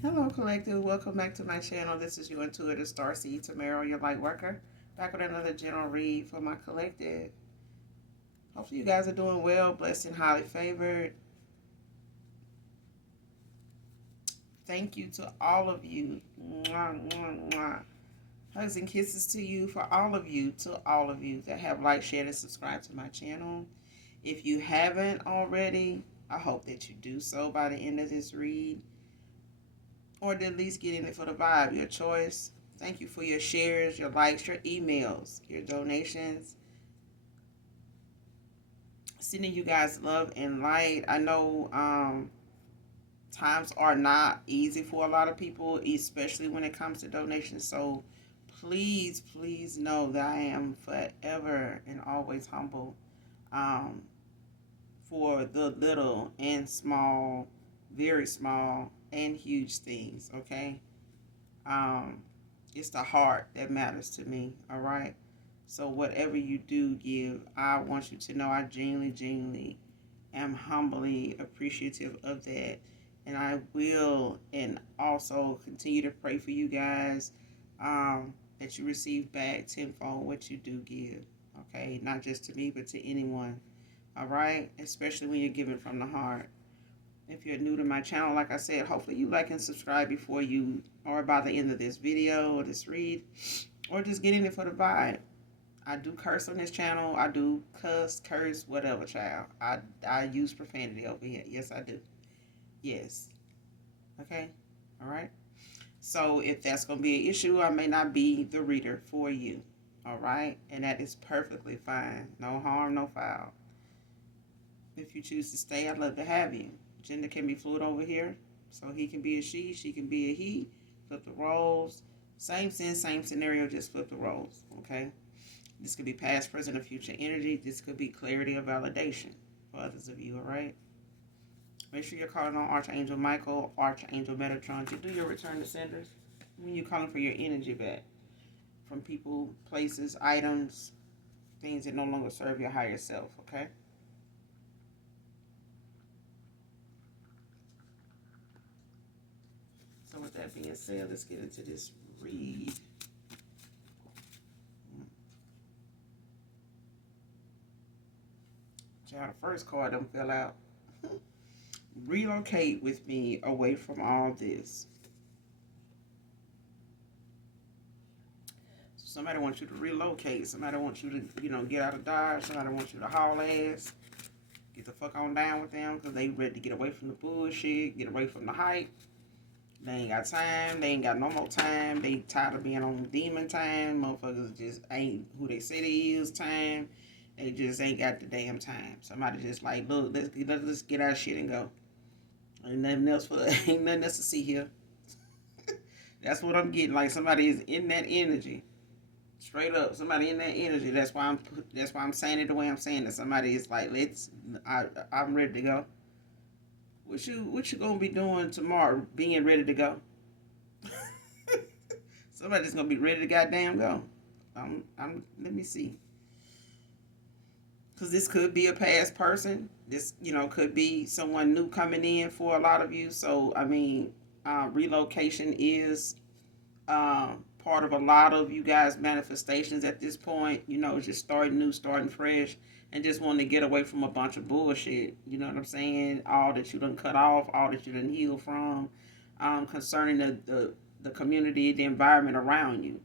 Hello, Collective. Welcome back to my channel. This is your intuitive starseed, Tamara, your light worker. Back with another general read for my collective. Hopefully, you guys are doing well, blessed, and highly favored. Thank you to all of you. Mwah, mwah, mwah. Hugs and kisses to you for all of you, to all of you that have liked, shared, and subscribed to my channel. If you haven't already, I hope that you do so by the end of this read, or at least get in it for the vibe, your choice. Thank you for your shares, your likes, your emails, your donations. Sending you guys love and light. I know times are not easy for a lot of people, especially when it comes to donations. So please, please know that I am forever and always humble um, for the little and small, very small and huge things, okay? Um, it's the heart that matters to me, all right? So whatever you do give, I want you to know I genuinely am humbly appreciative of that. And I will and also continue to pray for you guys that you receive back tenfold what you do give. Okay, not just to me, but to anyone. All right, especially when you're giving from the heart. If you're new to my channel, like I said, hopefully you like and subscribe before you or by the end of this video or this read, or just get in it for the vibe. I do curse on this channel. I do cuss, curse, whatever, child. I use profanity over here. Yes, I do. Yes. Okay. All right. So if that's going to be an issue, I may not be the reader for you. All right. And that is perfectly fine. No harm, no foul. If you choose to stay, I'd love to have you. Gender can be fluid over here. So he can be a she can be a he. Flip the roles. Same sense, same scenario, just flip the roles. Okay. This could be past, present, or future energy. This could be clarity or validation for others of you, all right? Make sure you're calling on Archangel Michael, Archangel Metatron to do your return to senders when you're calling for your energy back from people, places, items, things that no longer serve your higher self, okay? So with that being said, let's get into this read. Child, the first card done fell out. Relocate with me away from all this. Somebody wants you to relocate. Somebody wants you to, get out of Dodge. Somebody wants you to haul ass. Get the fuck on down with them because they ready to get away from the bullshit, get away from the hype. They ain't got time. They ain't got no more time. They tired of being on demon time. Motherfuckers just ain't who they say they is time. They just ain't got the damn time. Somebody just like, look, let's get our shit and go. Ain't nothing else ain't nothing else to see here. That's what I'm getting. Like somebody is in that energy. Straight up, somebody in that energy. That's why I'm saying it the way I'm saying it. Somebody is like, I'm ready to go. What you gonna be doing tomorrow? Being ready to go. Somebody's gonna be ready to goddamn go. Let me see. Because this could be a past person. This, could be someone new coming in for a lot of you. So, I mean, relocation is part of a lot of you guys' manifestations at this point. Just starting new, starting fresh, and just wanting to get away from a bunch of bullshit. You know what I'm saying? All that you done cut off, all that you done healed from, concerning the community, the environment around you.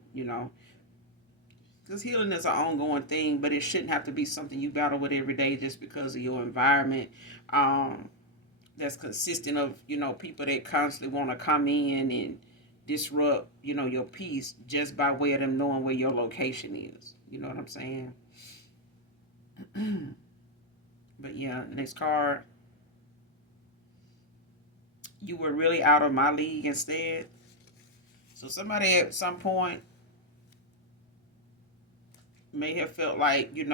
Because healing is an ongoing thing, but it shouldn't have to be something you battle with every day just because of your environment. That's consistent of people that constantly want to come in and disrupt your peace just by way of them knowing where your location is. You know what I'm saying? But yeah, next card. You were really out of my league instead. So somebody at some point may have felt like you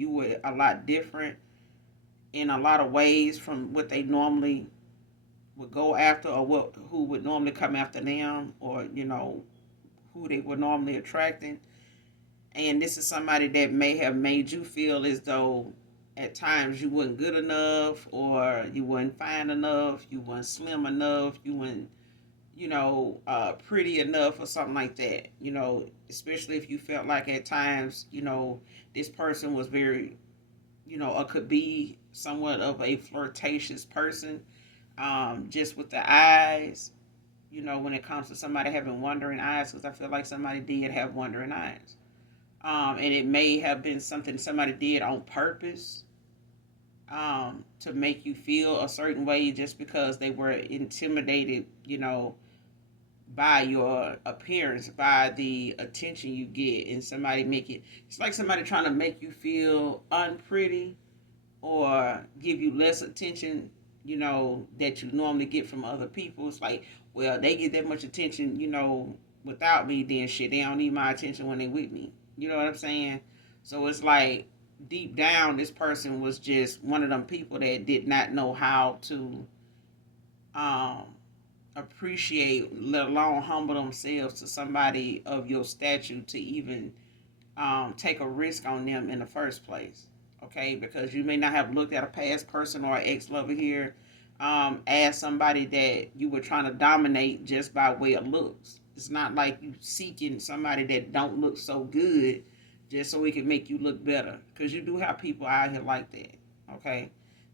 were a lot different in a lot of ways from what they normally would go after, or who would normally come after them, or who they were normally attracting. And this is somebody that may have made you feel as though at times you wasn't good enough, or you wasn't fine enough, you wasn't slim enough, you weren't, pretty enough or something like that. Especially if you felt like at times, this person was very, or could be somewhat of a flirtatious person, just with the eyes, when it comes to somebody having wandering eyes, because I feel like somebody did have wandering eyes. And it may have been something somebody did on purpose, to make you feel a certain way just because they were intimidated, by your appearance, by the attention you get, and somebody make it. It's like somebody trying to make you feel unpretty or give you less attention, that you normally get from other people. It's like, well, they get that much attention, without me, then shit, they don't need my attention when they with me. You know what I'm saying? So it's like deep down, this person was just one of them people that did not know how to um, appreciate, let alone humble themselves to somebody of your stature to even take a risk on them in the first place. Okay, because you may not have looked at a past person or an ex-lover here, as somebody that you were trying to dominate just by way of looks. It's not like you seeking somebody that don't look so good just so it can make you look better. Because you do have people out here like that. Okay,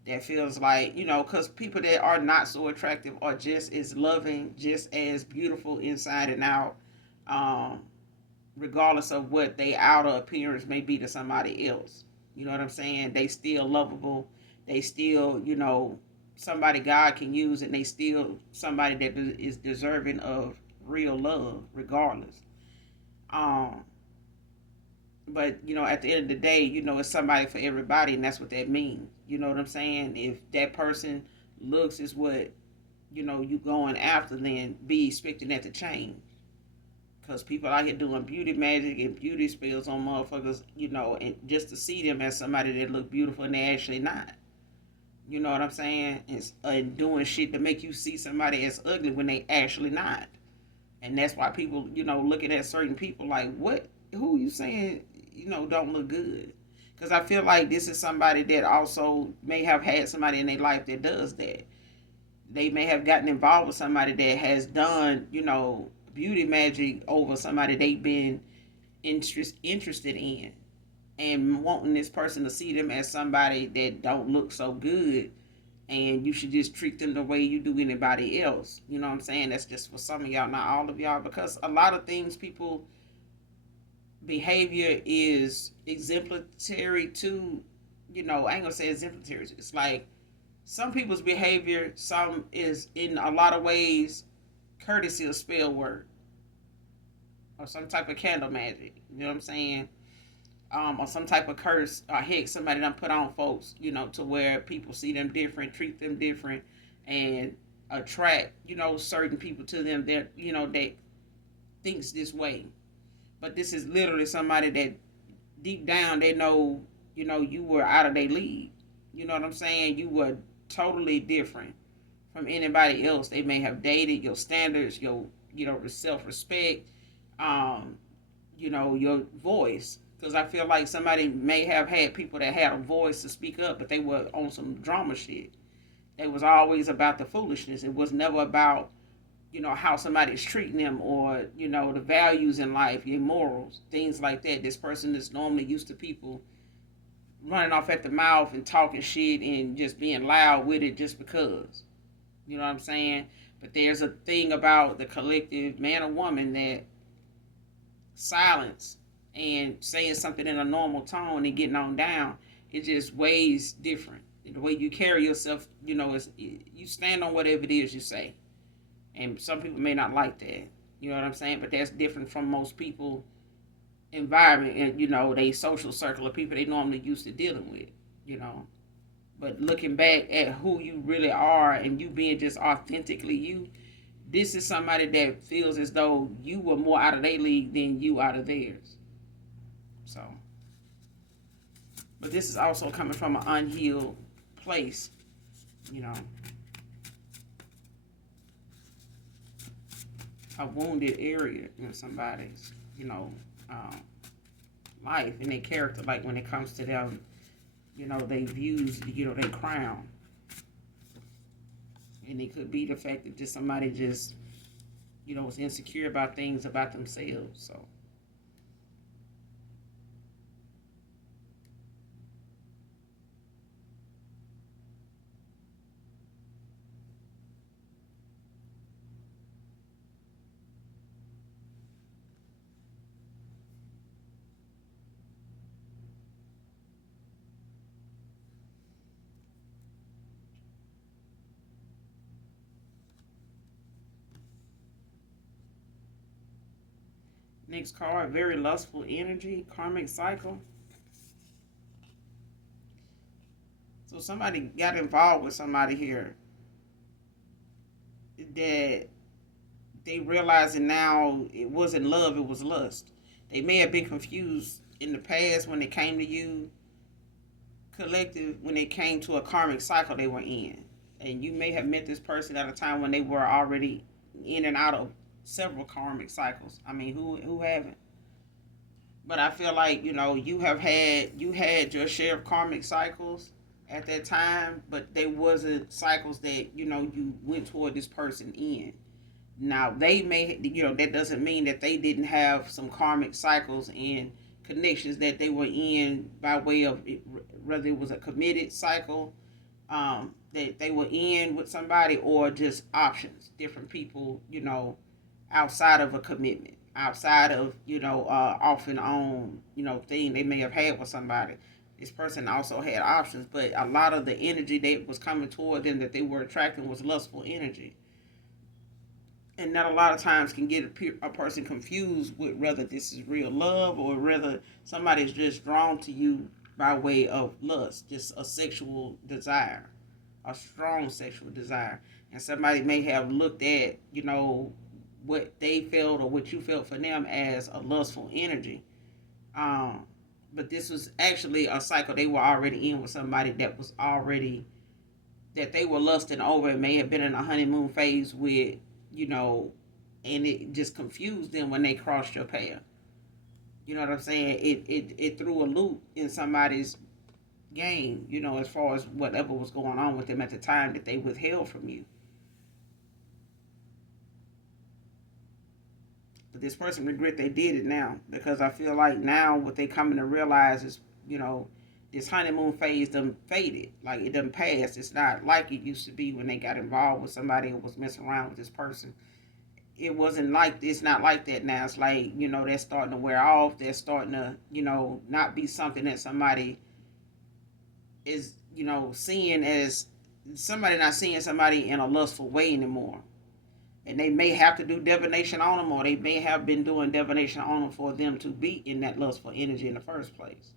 that feels like, because people that are not so attractive are just as loving, just as beautiful inside and out. Um, Regardless of what their outer appearance may be to somebody else. You know what I'm saying? They still lovable. They still, somebody God can use, and they still somebody that is deserving of real love, regardless. Um, but at the end of the day, it's somebody for everybody, and that's what that means. You know what I'm saying? If that person looks is what you going after, then be expecting that to change. Because people out here doing beauty magic and beauty spells on motherfuckers, and just to see them as somebody that look beautiful and they actually not. You know what I'm saying? And doing shit to make you see somebody as ugly when they actually not. And that's why people, looking at certain people like, what? Who you saying, don't look good? Because I feel like this is somebody that also may have had somebody in their life that does that. They may have gotten involved with somebody that has done, beauty magic over somebody they've been interested in, and wanting this person to see them as somebody that don't look so good, and you should just treat them the way you do anybody else. You know what I'm saying? That's just for some of y'all, not all of y'all, because a lot of things people behavior is exemplary to, I ain't gonna say exemplary. It's like some people's behavior, some is in a lot of ways courtesy of spell work or some type of candle magic. You know what I'm saying? Or some type of curse or hex somebody done put on folks, to where people see them different, treat them different, and attract, certain people to them that, that thinks this way. But this is literally somebody that deep down they know, you were out of their league. You know what I'm saying? You were totally different from anybody else they may have dated. Your standards, your, self-respect, um, your voice. Because I feel like somebody may have had people that had a voice to speak up, but they were on some drama shit. It was always about the foolishness. It was never about, how somebody's treating them, or, the values in life, your morals, things like that. This person is normally used to people running off at the mouth and talking shit and just being loud with it just because. You know what I'm saying? But there's a thing about the collective man or woman that silence and saying something in a normal tone and getting on down, it just weighs different. The way you carry yourself, is you stand on whatever it is you say. And some people may not like that. You know what I'm saying? But that's different from most people environment and, they social circle of people they normally used to dealing with, you know. But looking back at who you really are and you being just authentically you, this is somebody that feels as though you were more out of their league than you out of theirs. So, but this is also coming from an unhealed place, you know, a wounded area in somebody's, life and their character. Like when it comes to them they've used, their crown. And it could be the fact that just somebody just, was insecure about things about themselves. So next card, very lustful energy, karmic cycle. So somebody got involved with somebody here that they realizing now it wasn't love, it was lust. They may have been confused in the past when they came to you collective, when they came to a karmic cycle they were in. And you may have met this person at a time when they were already in and out of several karmic cycles. I mean, who haven't? But I feel like, you had your share of karmic cycles at that time, but they wasn't cycles that, you went toward this person in. Now they may, that doesn't mean that they didn't have some karmic cycles and connections that they were in by way of whether it was a committed cycle that they were in with somebody, or just options, different people, outside of a commitment, outside of, off and on, thing they may have had with somebody. This person also had options, but a lot of the energy that was coming toward them that they were attracting was lustful energy. And that a lot of times can get a person confused with whether this is real love or whether somebody's just drawn to you by way of lust, just a sexual desire, a strong sexual desire. And somebody may have looked at, what they felt or what you felt for them as a lustful energy. Um, but this was actually a cycle they were already in with somebody that was already, that they were lusting over. It may have been in a honeymoon phase with, you know, and it just confused them when they crossed your path. You know what I'm saying? It threw a loop in somebody's game, as far as whatever was going on with them at the time that they withheld from you. But this person regret they did it now, because I feel like now what they coming to realize is, you know, this honeymoon phase done faded. Like, it done passed. It's not like it used to be when they got involved with somebody and was messing around with this person. It wasn't like, it's not like that now. It's like, they're starting to wear off. They're starting to, not be something that somebody is, seeing as, somebody not seeing somebody in a lustful way anymore. And they may have to do divination on them, or they may have been doing divination on them for them to be in that lustful energy in the first place.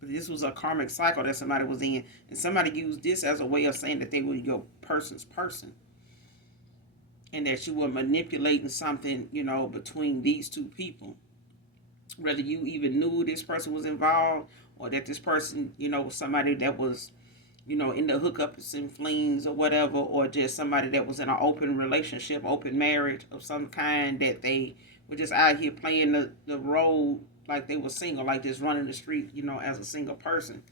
But this was a karmic cycle that somebody was in, and somebody used this as a way of saying that they were your person's person, and that you were manipulating something, between these two people. Whether you even knew this person was involved, or that this person, was somebody that was, in the hookups and flings or whatever, or just somebody that was in an open relationship, open marriage of some kind, that they were just out here playing the role like they were single, like just running the street, as a single person,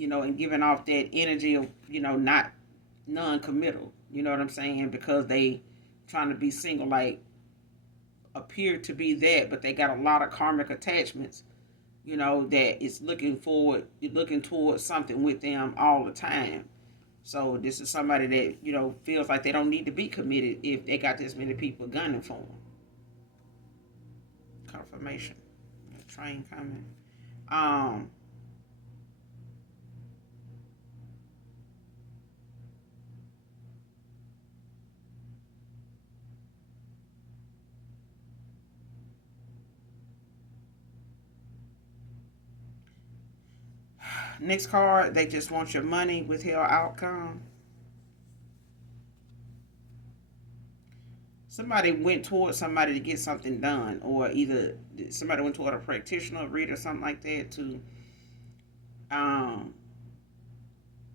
and giving off that energy of, not non-committal, you know what I'm saying, because they trying to be single, like appear to be that, but they got a lot of karmic attachments, that is looking towards something with them all the time. So this is somebody that, feels like they don't need to be committed if they got this many people gunning for them. Confirmation. The train coming. Um, Next card, they just want your money, withheld outcome. Somebody went towards somebody to get something done, or either somebody went toward a practitioner, a reader, something like that, to um,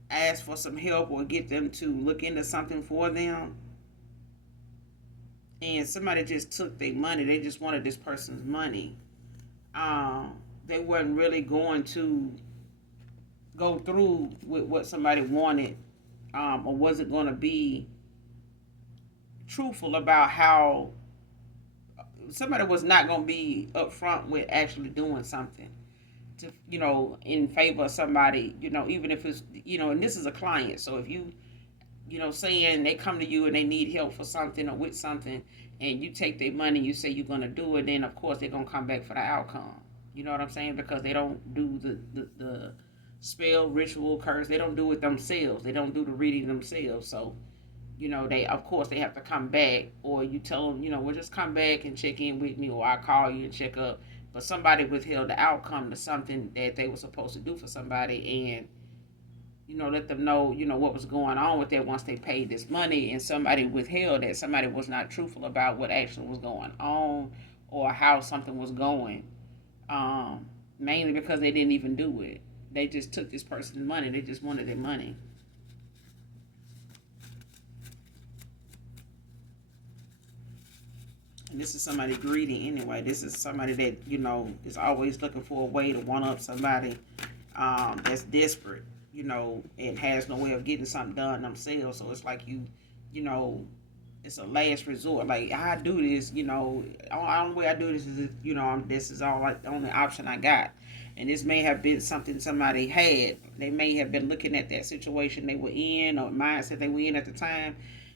ask for some help or get them to look into something for them. and somebody just took their money. They just wanted this person's money. Um, they weren't really going to go through with what somebody wanted, or was it going to be truthful about how somebody was not going to be upfront with actually doing something to, in favor of somebody, even if it's, and this is a client. So if you, saying they come to you and they need help for something or with something, and you take their money, you say you're going to do it, then of course they're going to come back for the outcome. You know what I'm saying? Because they don't do the spell, ritual, curse. They don't do it themselves. They don't do the reading themselves. So, they, of course, they have to come back, or you tell them, well, just come back and check in with me, or I call you and check up. But somebody withheld the outcome to something that they were supposed to do for somebody, and let them know, what was going on with that once they paid this money, and somebody withheld that. Somebody was not truthful about what actually was going on or how something was going. Mainly because they didn't even do it. They just took this person's money. They just wanted their money. And this is somebody greedy anyway. This is somebody that, is always looking for a way to one up somebody that's desperate, and has no way of getting something done themselves. So it's like you know, it's a last resort. Like, I do this, the only way I do this is, this is all like the only option I got. And this may have been something somebody had. They may have been looking at that situation they were in, or mindset they were in at the time.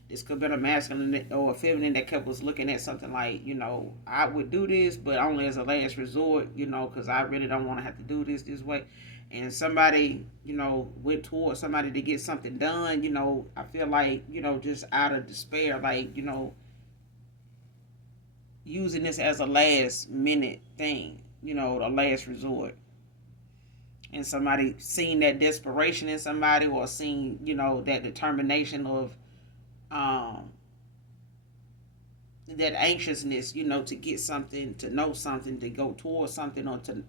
This could have been a masculine or a feminine that kept was looking at something like, I would do this, but only as a last resort, because I really don't want to have to do this way. And somebody, went towards somebody to get something done, I feel like, just out of despair, like, using this as a last minute thing, a last resort. And somebody seeing that desperation in somebody, or seeing, that determination of um, that anxiousness, to get something, to know something, to go towards something, or to,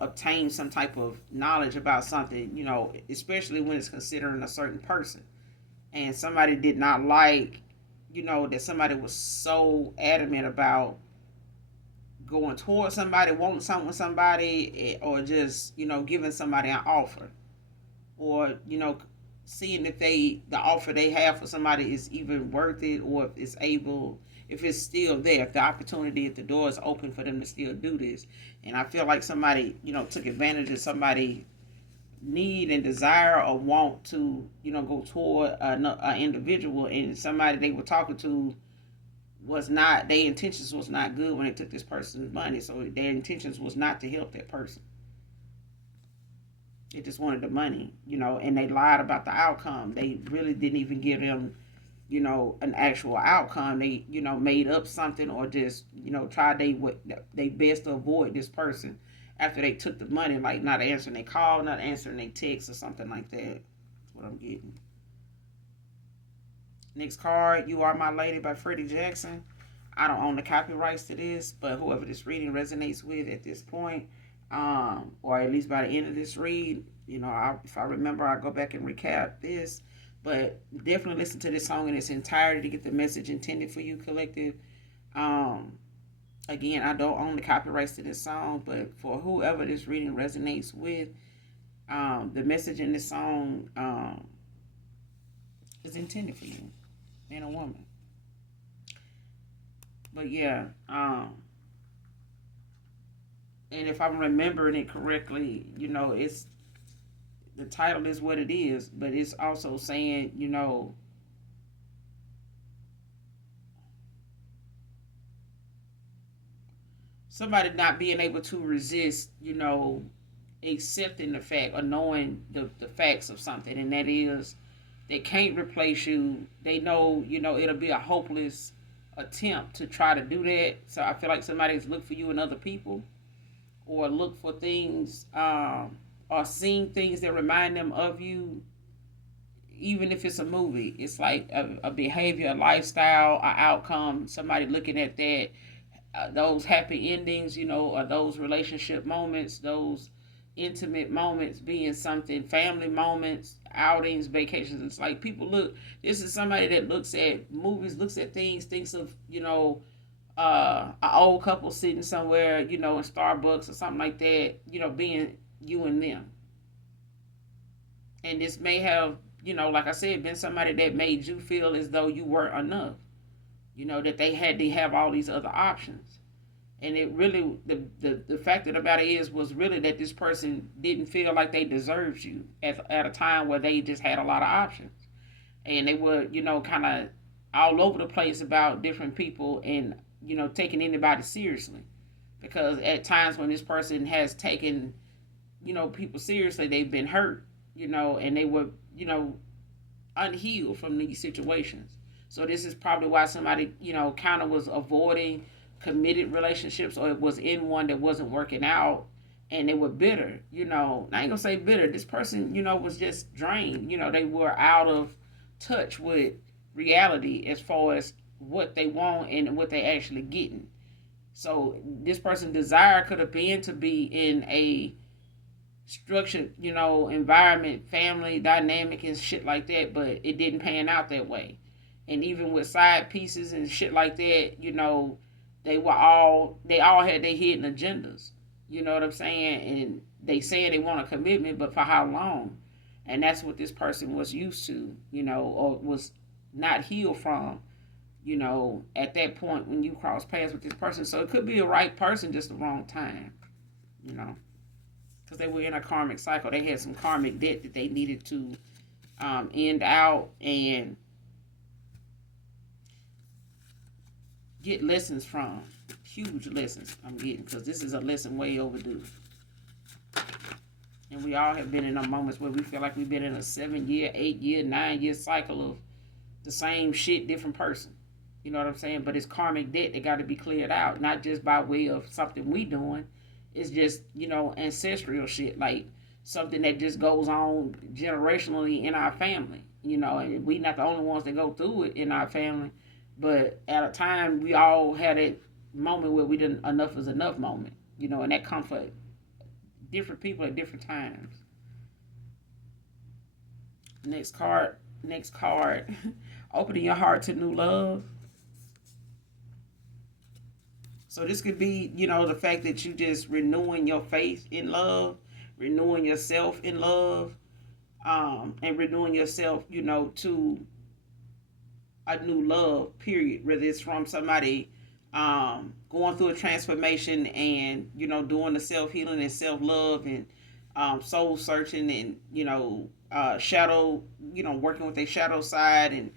obtain some type of knowledge about something, especially when it's considering a certain person. And somebody did not like, that somebody was so adamant about going towards somebody, wanting something with somebody, or just, giving somebody an offer, or, seeing if the offer they have for somebody is even worth it, or if it's able, if it's still there, if the opportunity, if the door is open for them to still do this. And I feel like somebody, took advantage of somebody need and desire or want to, go toward an individual, and somebody they were talking to was not, their intentions was not good when they took this person's money. So their intentions was not to help that person. They just wanted the money, and they lied about the outcome. They really didn't even give them, an actual outcome. They, made up something, or just, tried they best to avoid this person after they took the money, like not answering their call, not answering their text, or something like that. That's what I'm getting. Next card, You Are My Lady by Freddie Jackson. I don't own the copyrights to this, but whoever this reading resonates with at this point, or at least by the end of this read, if I remember, I'll go back and recap this. But definitely listen to this song in its entirety to get the message intended for you, collective. Um, Again, I don't own the copyrights to this song, but for whoever this reading resonates with, the message in this song is intended for you, man or woman. But yeah, and if I'm remembering it correctly, it's, the title is what it is, but it's also saying, somebody not being able to resist, accepting the fact, or knowing the facts of something, and that is they can't replace you. They know, it'll be a hopeless attempt to try to do that. So I feel like somebody's look for you in other people, or look for things, or seeing things that remind them of you. Even if it's a movie, it's like a behavior, a lifestyle, a outcome. Somebody looking at that, those happy endings, or those relationship moments, those intimate moments being something, family moments, outings, vacations. It's like people look, this is somebody that looks at movies, looks at things, thinks of, an old couple sitting somewhere, in Starbucks or something like that, being you and them. And this may have, like I said, been somebody that made you feel as though you weren't enough, that they had to have all these other options. And it really, the fact of the matter is, was really that this person didn't feel like they deserved you at a time where they just had a lot of options. And they were, kind of all over the place about different people and, taking anybody seriously. Because at times when this person has taken, people seriously, they've been hurt, and they were, unhealed from these situations. So this is probably why somebody, kind of was avoiding committed relationships, or it was in one that wasn't working out, and they were bitter. I ain't gonna say bitter. This person, was just drained. They were out of touch with reality as far as what they want and what they actually getting. So this person's desire could have been to be in a structured, environment, family dynamic and shit like that, but it didn't pan out that way. And even with side pieces and shit like that, they all had their hidden agendas. You know what I'm saying? And they saying they want a commitment, but for how long? And that's what this person was used to, or was not healed from, at that point when you cross paths with this person. So it could be a right person, just the wrong time, because they were in a karmic cycle. They had some karmic debt that they needed to end out and get lessons from. Huge lessons I'm getting, because this is a lesson way overdue. And we all have been in moments where we feel like we've been in a 7-year, 8-year, 9-year cycle of the same shit, different person. You know what I'm saying? But it's karmic debt that got to be cleared out, not just by way of something we doing. It's just, ancestral shit, like something that just goes on generationally in our family. And we not the only ones that go through it in our family. But at a time, we all had a moment where we didn't, enough is enough moment, and that comes for different people at different times. Next card. Opening your heart to new love. So this could be, the fact that you just renewing your faith in love, renewing yourself in love, and renewing yourself, to a new love, period. Whether it's from somebody going through a transformation and, doing the self-healing and self-love and soul searching and, shadow, working with their shadow side and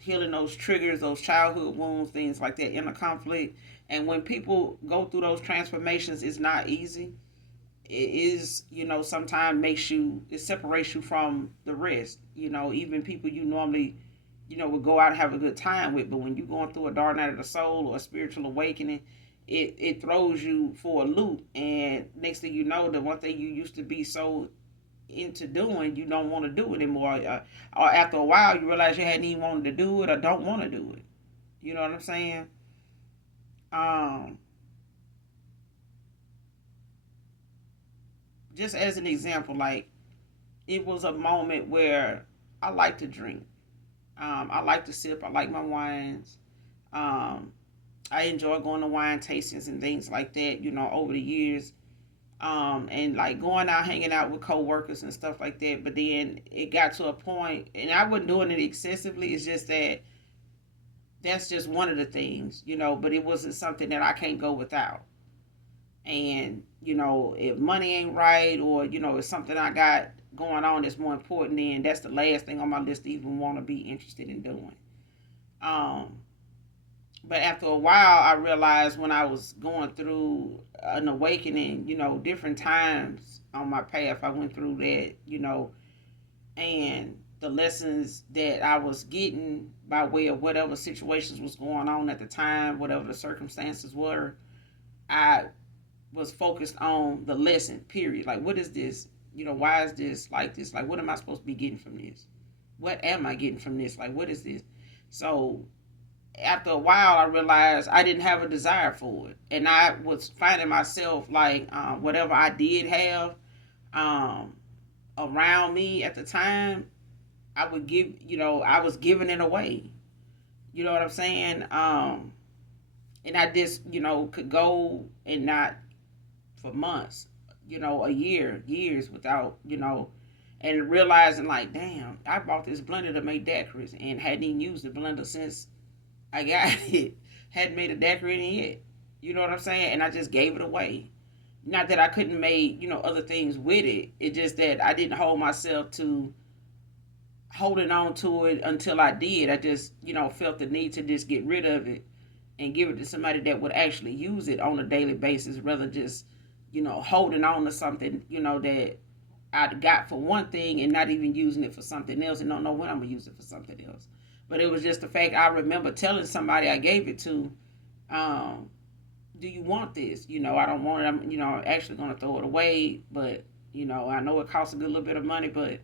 healing those triggers, those childhood wounds, things like that, inner conflict. And when people go through those transformations, it's not easy. It is, sometimes it separates you from the rest. Even people you normally, would go out and have a good time with. But when you're going through a dark night of the soul or a spiritual awakening, it throws you for a loop. And next thing you know, the one thing you used to be so into doing, you don't want to do it anymore. Or after a while, you realize you hadn't even wanted to do it or don't want to do it. You know what I'm saying? Just as an example, like it was a moment where I like to drink. I like to sip. I like my wines. Um, I enjoy going to wine tastings and things like that. Over the years, and like going out, hanging out with coworkers and stuff like that. But then it got to a point, and I wasn't doing it excessively. It's just that that's just one of the things, But it wasn't something that I can't go without. And if money ain't right, or it's something I got going on that's more important, then that's the last thing on my list to even want to be interested in doing. Um, but after a while, I realized when I was going through an awakening, different times on my path, I went through that, and the lessons that I was getting by way of whatever situations was going on at the time, whatever the circumstances were, I was focused on the lesson, period. Like, what is this? Why is this like this? Like, what am I supposed to be getting from this? What am I getting from this? Like, what is this? So after a while, I realized I didn't have a desire for it, and I was finding myself like whatever I did have um, around me at the time, I would give. I was giving it away. You know what I'm saying? And I just could go and not for months, a year, years without and realizing like, damn, I bought this blender to make daiquiris and hadn't even used the blender since I got it. Hadn't made a daiquiri in it yet. You know what I'm saying? And I just gave it away. Not that I couldn't make, other things with it. It's just that I didn't hold myself to holding on to it until I did. I just, felt the need to just get rid of it and give it to somebody that would actually use it on a daily basis rather just, holding on to something, that I got for one thing and not even using it for something else and don't know when I'm going to use it for something else. But it was just the fact I remember telling somebody I gave it to, um, do you want this? I don't want it. I'm actually going to throw it away. But, I know it costs a good little bit of money, but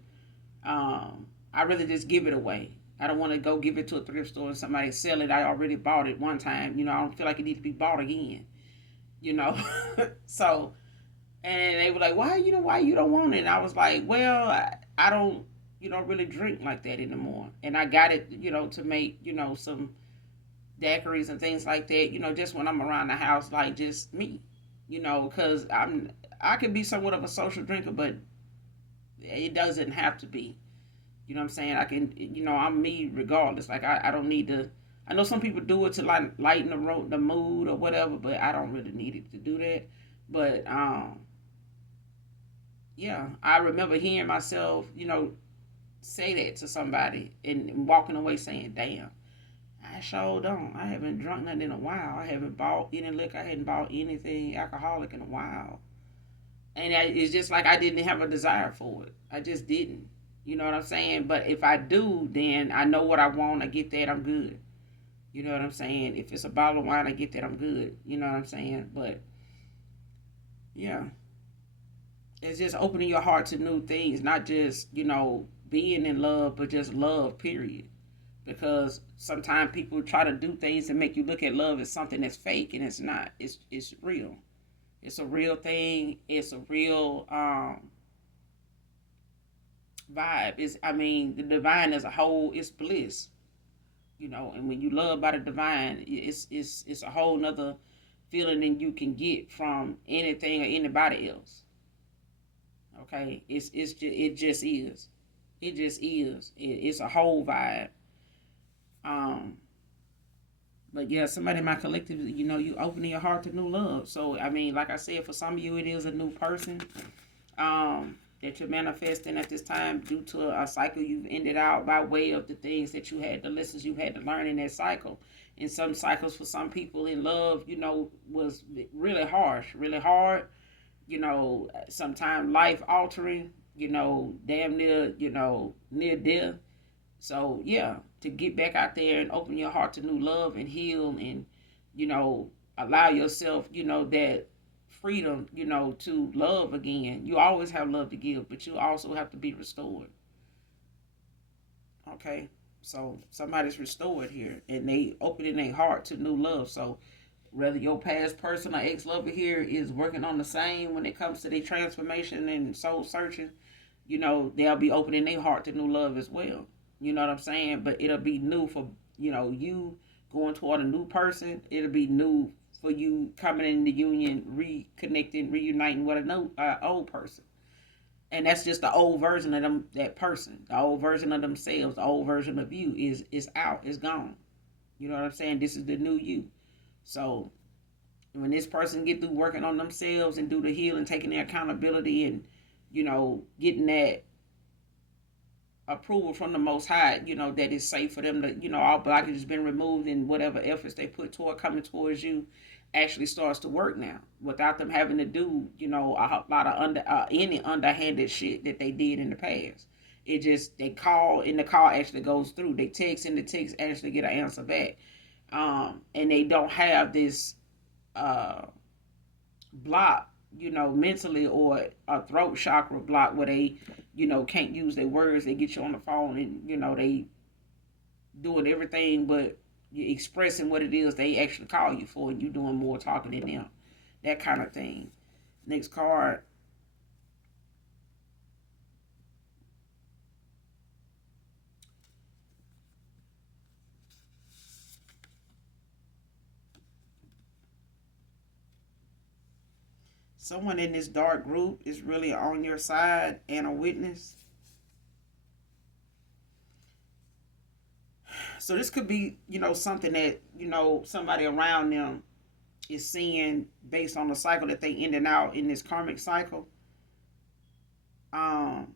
I really just give it away. I don't want to go give it to a thrift store and somebody sell it. I already bought it one time. I don't feel like it needs to be bought again. You know, so and they were like, why you don't want it? And I was like, well, I don't really drink like that anymore. And I got it to make some daiquiris and things like that. Just when I'm around the house, like just me. Because I can be somewhat of a social drinker, but it doesn't have to be. You know what I'm saying? I can, I'm me regardless. Like, I don't need to. I know some people do it to like lighten the mood or whatever, but I don't really need it to do that. But, yeah, I remember hearing myself, say that to somebody and walking away saying, damn, I sure don't. I haven't drunk nothing in a while. I haven't bought any liquor. I hadn't bought anything alcoholic in a while. And it's just like I didn't have a desire for it. I just didn't. You know what I'm saying? But if I do, then I know what I want. I get that, I'm good. You know what I'm saying? If it's a bottle of wine, I get that, I'm good. You know what I'm saying? But yeah, it's just opening your heart to new things, not just, being in love, but just love, period. Because sometimes people try to do things and make you look at love as something that's fake, and it's not. It's real. It's a real thing. It's a real vibe. The divine as a whole is bliss. And when you love by the divine, it's a whole nother feeling than you can get from anything or anybody else. Okay, it just is. It just is. It's a whole vibe. Um, but yeah, somebody in my collective, you opening your heart to new love. So like I said, for some of you, it is a new person. That you're manifesting at this time due to a cycle you've ended out by way of the things that you had, the lessons you had to learn in that cycle. In some cycles, for some people in love, was really harsh, really hard, sometimes life altering, damn near, near death. So yeah, to get back out there and open your heart to new love and heal and, allow yourself, that freedom, to love again. You always have love to give, but you also have to be restored. Okay? So somebody's restored here and they opening their heart to new love. So whether your past person or ex-lover here is working on the same when it comes to their transformation and soul searching, they'll be opening their heart to new love as well. You know what I'm saying? But it'll be new for, you going toward a new person. It'll be new for you coming in the union, reconnecting, reuniting with a new old person. And that's just the old version of them, that person, the old version of themselves, the old version of you is out, is gone. You know what I'm saying? This is the new you. So when this person get through working on themselves and do the healing, taking their accountability and, getting that approval from the Most High, that it's safe for them to, all blockage has been removed and whatever efforts they put toward coming towards you actually starts to work now without them having to do, a lot of any underhanded shit that they did in the past. It just, they call and the call actually goes through. They text and the text actually get an answer back. And they don't have this block, mentally, or a throat chakra block where they, can't use their words. They get you on the phone and, they doing everything but you're expressing what it is they actually call you for, and you doing more talking than them. That kind of thing. Next card. Someone in this dark group is really on your side and a witness. So this could be, something that, somebody around them is seeing based on the cycle that they in and out in this karmic cycle. Um,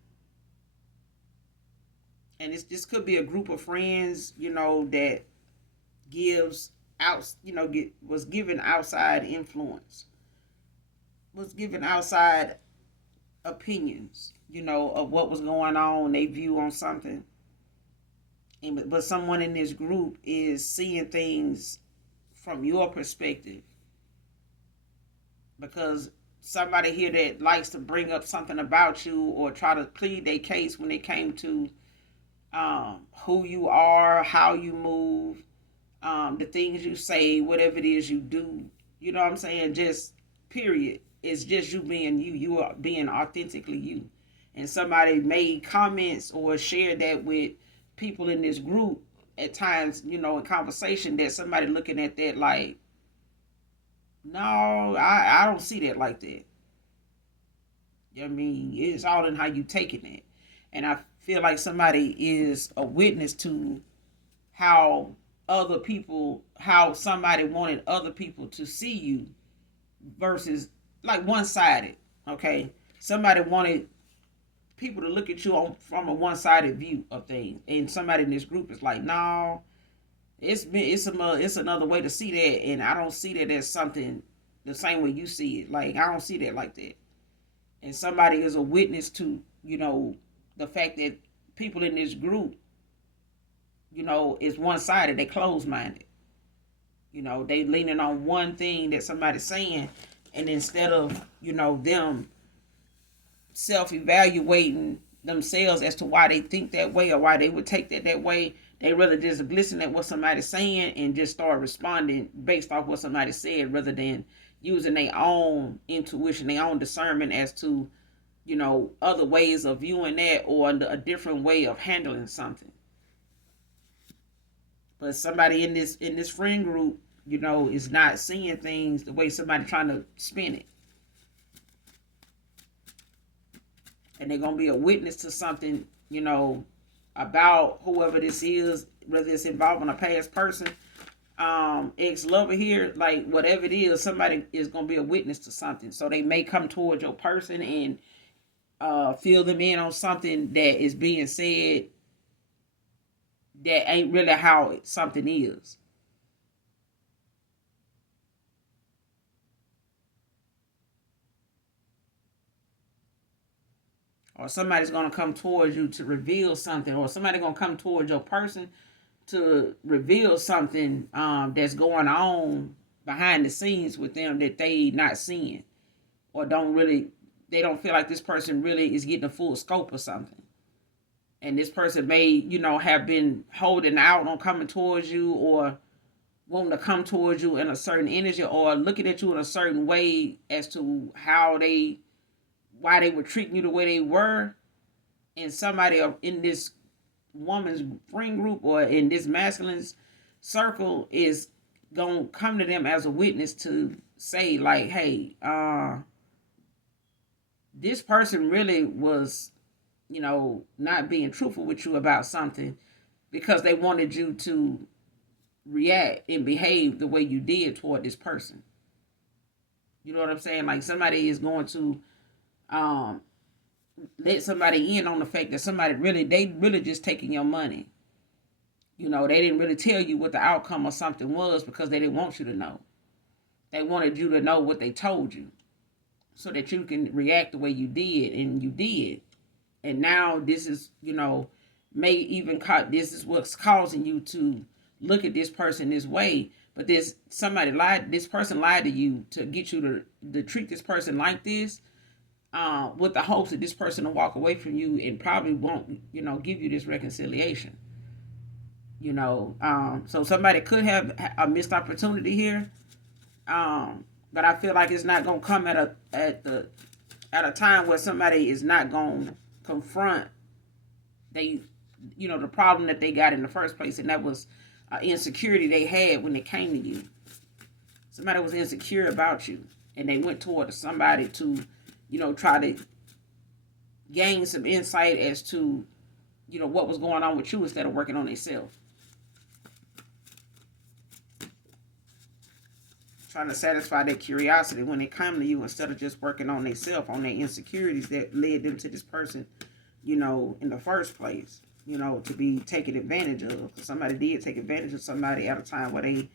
and this could be a group of friends, that gives out, was given outside influence, was given outside opinions, of what was going on, they view on something. But someone in this group is seeing things from your perspective, because somebody here that likes to bring up something about you or try to plead their case when it came to who you are, how you move, the things you say, whatever it is you do. You know what I'm saying? Just period. It's just you being you. You are being authentically you. And somebody made comments or shared that with people in this group at times, in conversation, that somebody looking at that like, no, I don't see that like that. I mean, it's all in how you taking it. And I feel like somebody is a witness to how how somebody wanted other people to see you versus like one-sided. Okay, somebody wanted people to look at you from a one-sided view of things, and somebody in this group is like, no, it's another way to see that, and I don't see that as something the same way you see it. Like, I don't see that like that. And somebody is a witness to, the fact that people in this group, is one-sided. They closed-minded. They leaning on one thing that somebody's saying, and instead of, them self-evaluating themselves as to why they think that way or why they would take that way, they rather just listen at what somebody's saying and just start responding based off what somebody said, rather than using their own intuition, their own discernment as to, other ways of viewing that or a different way of handling something. But somebody in this friend group, is not seeing things the way somebody trying to spin it. And they're gonna be a witness to something, about whoever this is, whether it's involving a past person, ex-lover here, like whatever it is, somebody is gonna be a witness to something. So they may come towards your person and fill them in on something that is being said that ain't really how something is. Or somebody's going to come towards you to reveal something, or somebody's going to come towards your person to reveal something that's going on behind the scenes with them that they not seeing, or they don't feel like this person really is getting a full scope of something. And this person may, have been holding out on coming towards you, or wanting to come towards you in a certain energy, or looking at you in a certain way as to why they were treating you the way they were. And somebody in this woman's friend group or in this masculine's circle is gonna come to them as a witness to say like, hey, this person really was, not being truthful with you about something, because they wanted you to react and behave the way you did toward this person. You know what I'm saying? Like, somebody is going to let somebody in on the fact that they really just taking your money. They didn't really tell you what the outcome of something was because they didn't want you to know. They wanted you to know what they told you so that you can react the way you did, and you did. And now this is, this is what's causing you to look at this person this way. But this person lied to you to get you to treat this person like this, with the hopes that this person will walk away from you and probably won't, give you this reconciliation. So somebody could have a missed opportunity here, but I feel like it's not gonna come at a time where somebody is not gonna confront they the problem that they got in the first place, and that was insecurity they had when they came to you. Somebody was insecure about you, and they went toward somebody to try to gain some insight as to what was going on with you instead of working on themselves. Trying to satisfy their curiosity when they come to you instead of just working on themselves, on their insecurities that led them to this person, in the first place, to be taken advantage of. Because somebody did take advantage of somebody at a time where they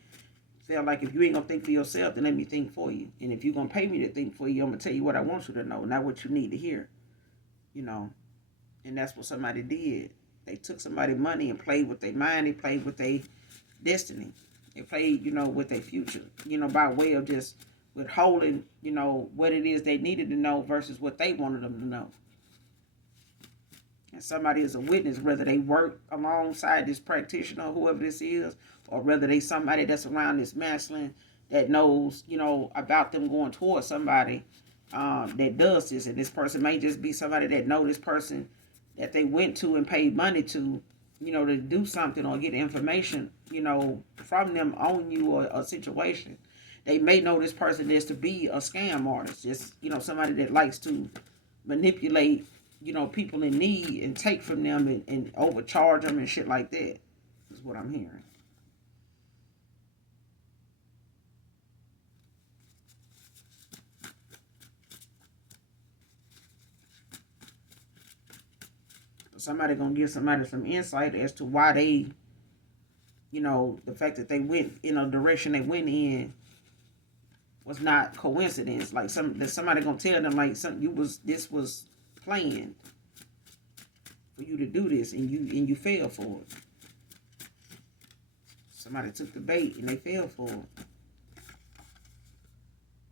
felt like, if you ain't going to think for yourself, then let me think for you. And if you're going to pay me to think for you, I'm going to tell you what I want you to know, not what you need to hear, And that's what somebody did. They took somebody's money and played with their mind. They played with their destiny. They played, with their future, by way of just withholding, what it is they needed to know versus what they wanted them to know. And somebody is a witness, whether they work alongside this practitioner, whoever this is, or whether they somebody that's around this masculine that knows, about them going towards somebody that does this. And this person may just be somebody that know this person that they went to and paid money to, to do something or get information, from them on you or a situation. They may know this person is to be a scam artist, just, somebody that likes to manipulate, people in need and take from them and overcharge them and shit like that, is what I'm hearing. Somebody gonna give somebody some insight as to why they, the fact that they went in a direction they went in was not coincidence. Like somebody gonna tell them like this was planned for you to do this, and you fell for it. Somebody took the bait and they fell for it.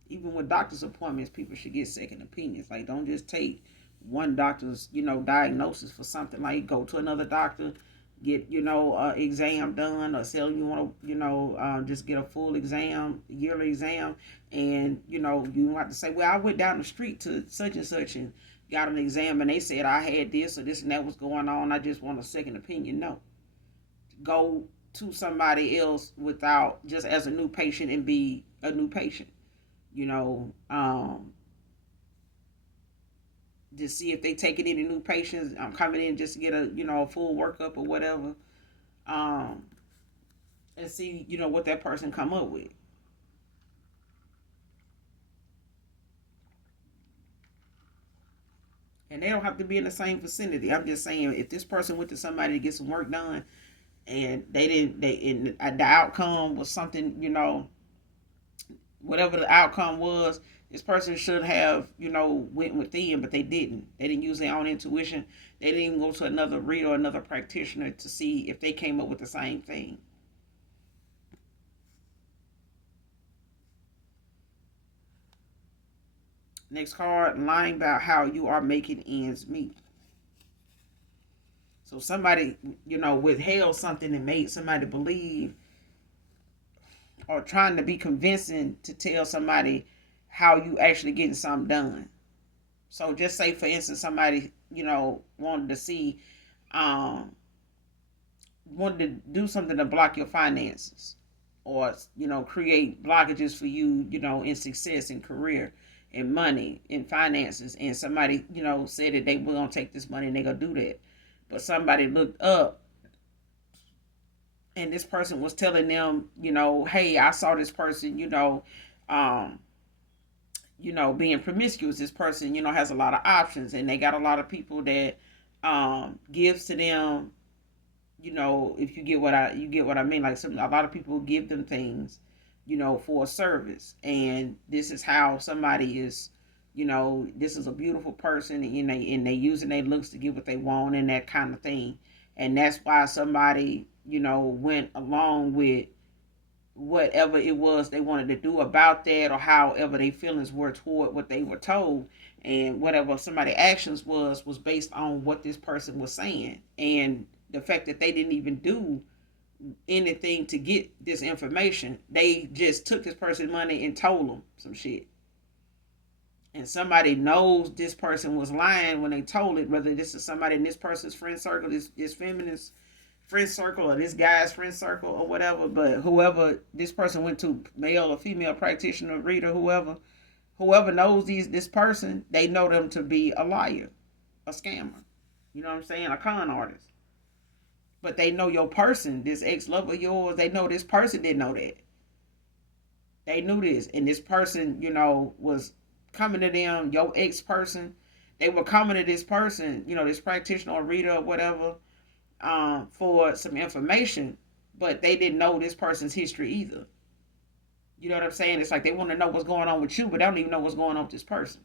Even with doctor's appointments, people should get second opinions. Like, don't just take one doctor's, diagnosis for something. Like, go to another doctor, get, exam done, or say you want to, just get a full exam, yearly exam, and, you don't have to say, well, I went down the street to such and such and got an exam, and they said I had this or this and that was going on. I just want a second opinion. No. Go to somebody else without, just as a new patient, and be a new patient. To see if they taking any new patients. I'm coming in just to get a full workup or whatever, and see what that person come up with. And they don't have to be in the same vicinity. I'm just saying, if this person went to somebody to get some work done, and the outcome was something, whatever the outcome was, this person should have, went within, but they didn't. They didn't use their own intuition. They didn't even go to another reader or another practitioner to see if they came up with the same thing. Next card, lying about how you are making ends meet. So somebody, withheld something and made somebody believe, or trying to be convincing to tell somebody how you actually getting something done. So just say, for instance, somebody, wanted to see, wanted to do something to block your finances, or, create blockages for you, in success, in career, in money, in finances. And somebody, said that they were going to take this money and they're going to do that. But somebody looked up, and this person was telling them, hey, I saw this person, being promiscuous. This person, has a lot of options, and they got a lot of people that gives to them. If you get what I mean. Like, a lot of people give them things, for a service, and this is how somebody is. This is a beautiful person, and they using their looks to get what they want and that kind of thing, and that's why somebody, went along with whatever it was they wanted to do about that, or however their feelings were toward what they were told, and whatever somebody's actions was based on what this person was saying. And the fact that they didn't even do anything to get this information. They just took this person's money and told them some shit. And somebody knows this person was lying when they told it, whether this is somebody in this person's friend circle, this feminist friend circle, or this guy's friend circle, or whatever. But whoever this person went to, male or female practitioner, reader, whoever knows this person, they know them to be a liar, a scammer. You know what I'm saying? A con artist. But they know your person, this ex-lover of yours, they know this person didn't know that. They knew this. And this person, was coming to them, your ex-person. They were coming to this person, this practitioner or reader or whatever, for some information. But they didn't know this person's history either. You know what I'm saying? It's like they want to know what's going on with you, but they don't even know what's going on with this person.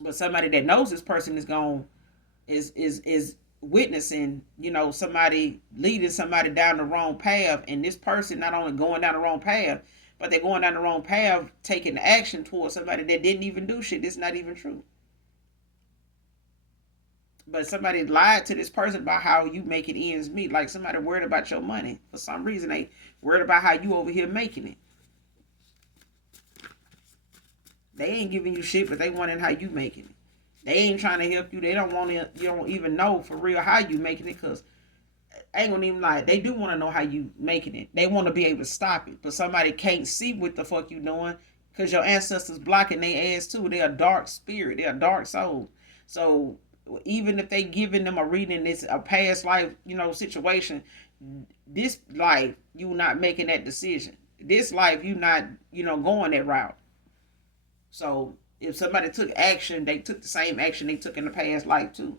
But somebody that knows this person is witnessing, somebody leading somebody down the wrong path, and this person not only going down the wrong path, but they're going down the wrong path, taking action towards somebody that didn't even do shit. It's not even true. But somebody lied to this person about how you making ends meet. Like somebody worried about your money. For some reason, they worried about how you over here making it. They ain't giving you shit, but they wanting how you making it. They ain't trying to help you. They don't want to. You don't even know for real how you making it, because I ain't gonna even lie. They do want to know how you making it. They want to be able to stop it, but somebody can't see what the fuck you doing because your ancestors blocking their ass too. They're a dark spirit. They're a dark soul. So even if they giving them a reading, this a past life, situation, this life you not making that decision. This life you not, going that route. So if somebody took action, they took the same action they took in the past life too.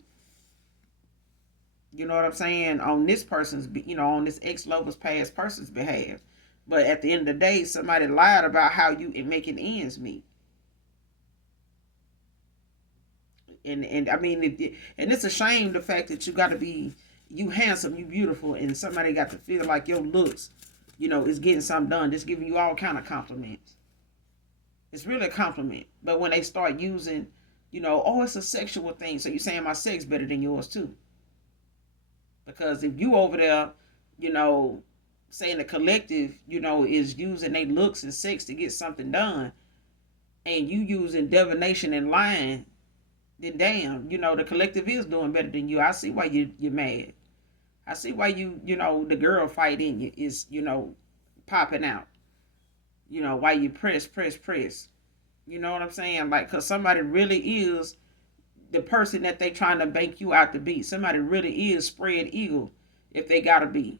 You know what I'm saying? On this person's, on this ex-lover's past person's behalf. But at the end of the day, somebody lied about how you making ends meet. And I mean, and it's a shame the fact that you got to be, you handsome, you beautiful, and somebody got to feel like your looks, is getting something done, just giving you all kind of compliments. It's really a compliment. But when they start using, oh, it's a sexual thing, so you're saying my sex better than yours too. Because if you over there, saying the collective, is using their looks and sex to get something done, and you using divination and lying, then damn, the collective is doing better than you. I see why you're mad. I see why the girl fight in you is, popping out. Why you press. You know what I'm saying? Like, because somebody really is the person that they trying to bank you out to be. Somebody really is spread eagle if they gotta be.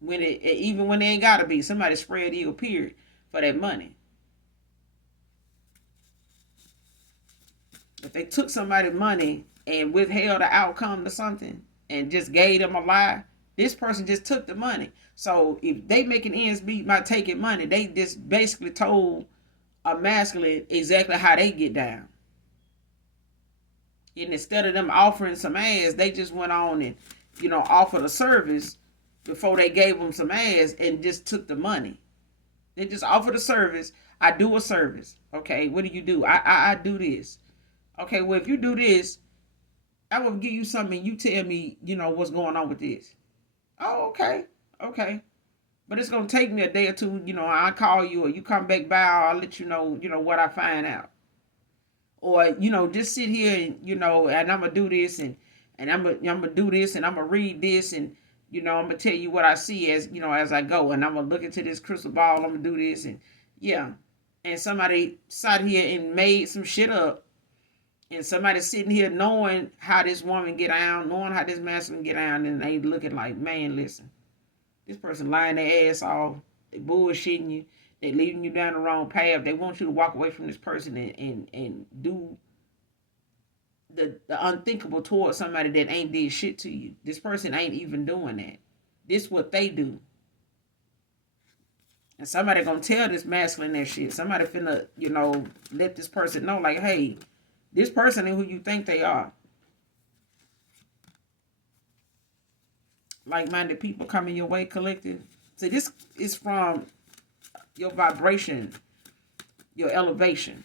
Even when they ain't gotta be, somebody spread eagle, period, for that money. If they took somebody's money and withheld the outcome to something and just gave them a lie, this person just took the money. So if they making ends meet by taking money, they just basically told a masculine exactly how they get down. And instead of them offering some ass, they just went on and, offered a service before they gave them some ass and just took the money. They just offered a service. I do a service. Okay, what do you do? I do this. Okay, well, if you do this, I will give you something. You tell me, what's going on with this. Oh, okay. Okay. But it's going to take me a day or two. I'll call you or you come back by. I'll let you know, what I find out. Or, just sit here and, and I'm going to do this and I'm going to do this and I'm going to read this and, I'm going to tell you what I see as, as I go. And I'm going to look into this crystal ball. I'm going to do this and, yeah. And somebody sat here and made some shit up. And somebody sitting here knowing how this woman get down, knowing how this masculine get down, and they looking like, man, listen, this person lying their ass off, they bullshitting you, they leading you down the wrong path. They want you to walk away from this person and do the unthinkable towards somebody that ain't did shit to you. This person ain't even doing that. This what they do. And somebody gonna tell this masculine that shit. Somebody finna, let this person know, like, hey, this person ain't who you think they are. Like-minded people coming your way, collective. So this is from your vibration, your elevation,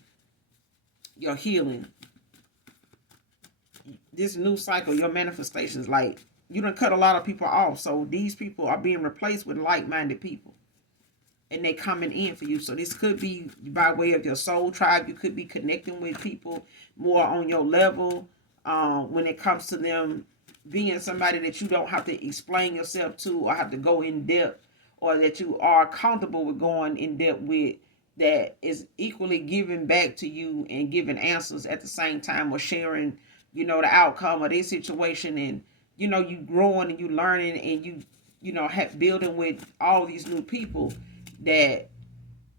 your healing. This new cycle, your manifestations, like you done cut a lot of people off. So these people are being replaced with like-minded people, and they coming in for you. So this could be by way of your soul tribe. You could be connecting with people more on your level, when it comes to them being somebody that you don't have to explain yourself to or have to go in depth, or that you are comfortable with going in depth with, that is equally giving back to you and giving answers at the same time, or sharing, the outcome of this situation. And you growing and you learning, and building with all these new people that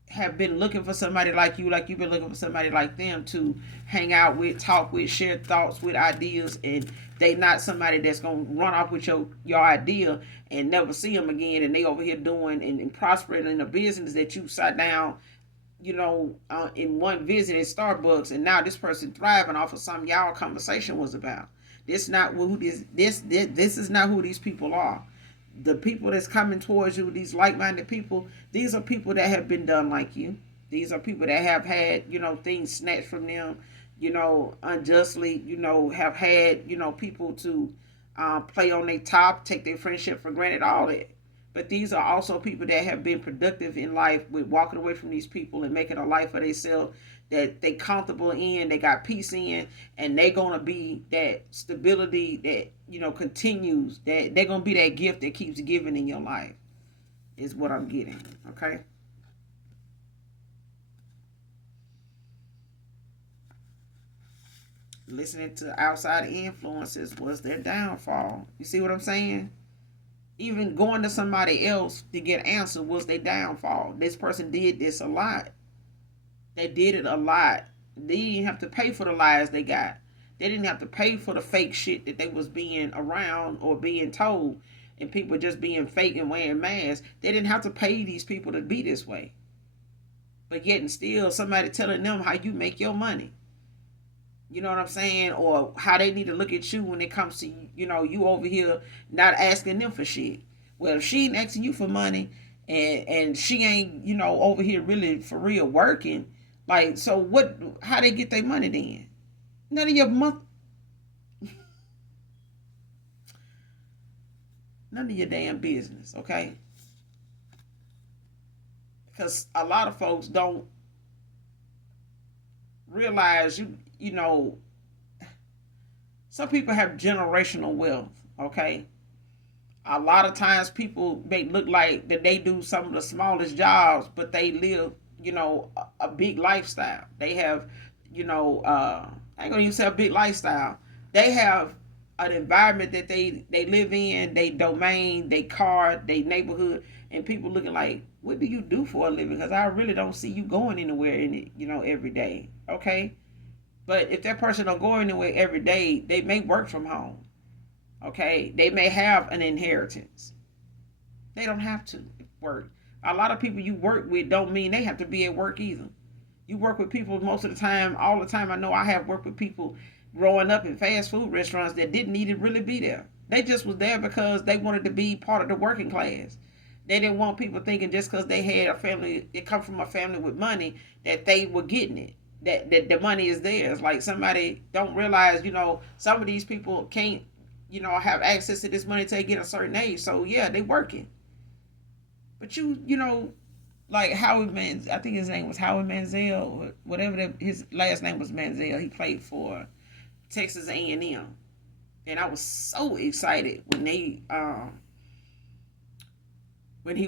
have been looking for somebody like you've been looking for somebody like them to hang out with, talk with, share thoughts with, ideas. And they not somebody that's gonna run off with your idea and never see them again, and they over here doing and prospering in a business that you sat down, in one visit at Starbucks, and now this person thriving off of something y'all conversation was about. This not who this is not who these people are. The people that's coming towards you, these like-minded people, these are people that have been done like you. These are people that have had, things snatched from them, unjustly, have had, people to play on their top, take their friendship for granted, all that. But these are also people that have been productive in life with walking away from these people and making a life for themselves that they comfortable in, they got peace in, and they gonna be that stability that continues. That they're gonna be that gift that keeps giving in your life. Is what I'm getting. Okay. Listening to outside influences was their downfall. You see what I'm saying? Even going to somebody else to get answer was their downfall. This person did this a lot. They did it a lot. They didn't have to pay for the lies they got. They didn't have to pay for the fake shit that they was being around or being told, and people just being fake and wearing masks. They didn't have to pay these people to be this way. But yet and still somebody telling them how you make your money. You know what I'm saying? Or how they need to look at you when it comes to, you over here not asking them for shit. Well, if she ain't asking you for money, and she ain't, over here really for real working, like, so what, how they get their money then? None of your month, none of your damn business, okay? Because a lot of folks don't realize some people have generational wealth, okay? A lot of times people may look like that they do some of the smallest jobs, but they live, a big lifestyle. They have, I ain't gonna even say a big lifestyle. They have an environment that they live in, they domain, they car, they neighborhood, and people looking like, what do you do for a living? Because I really don't see you going anywhere in it, every day. Okay, but if that person don't go anywhere every day, they may work from home. Okay, they may have an inheritance. They don't have to work. A lot of people you work with don't mean they have to be at work either. You work with people most of the time, all the time. I know I have worked with people growing up in fast food restaurants that didn't need to really be there. They just was there because they wanted to be part of the working class. They didn't want people thinking just because they had a family, they come from a family with money, that they were getting it. That the money is theirs. Like somebody don't realize, some of these people can't, have access to this money till they get a certain age. So yeah, they working. But like Howie Manziel, I think his name was Howie Manziel, or whatever his last name was Manziel. He played for Texas A&M, and I was so excited when he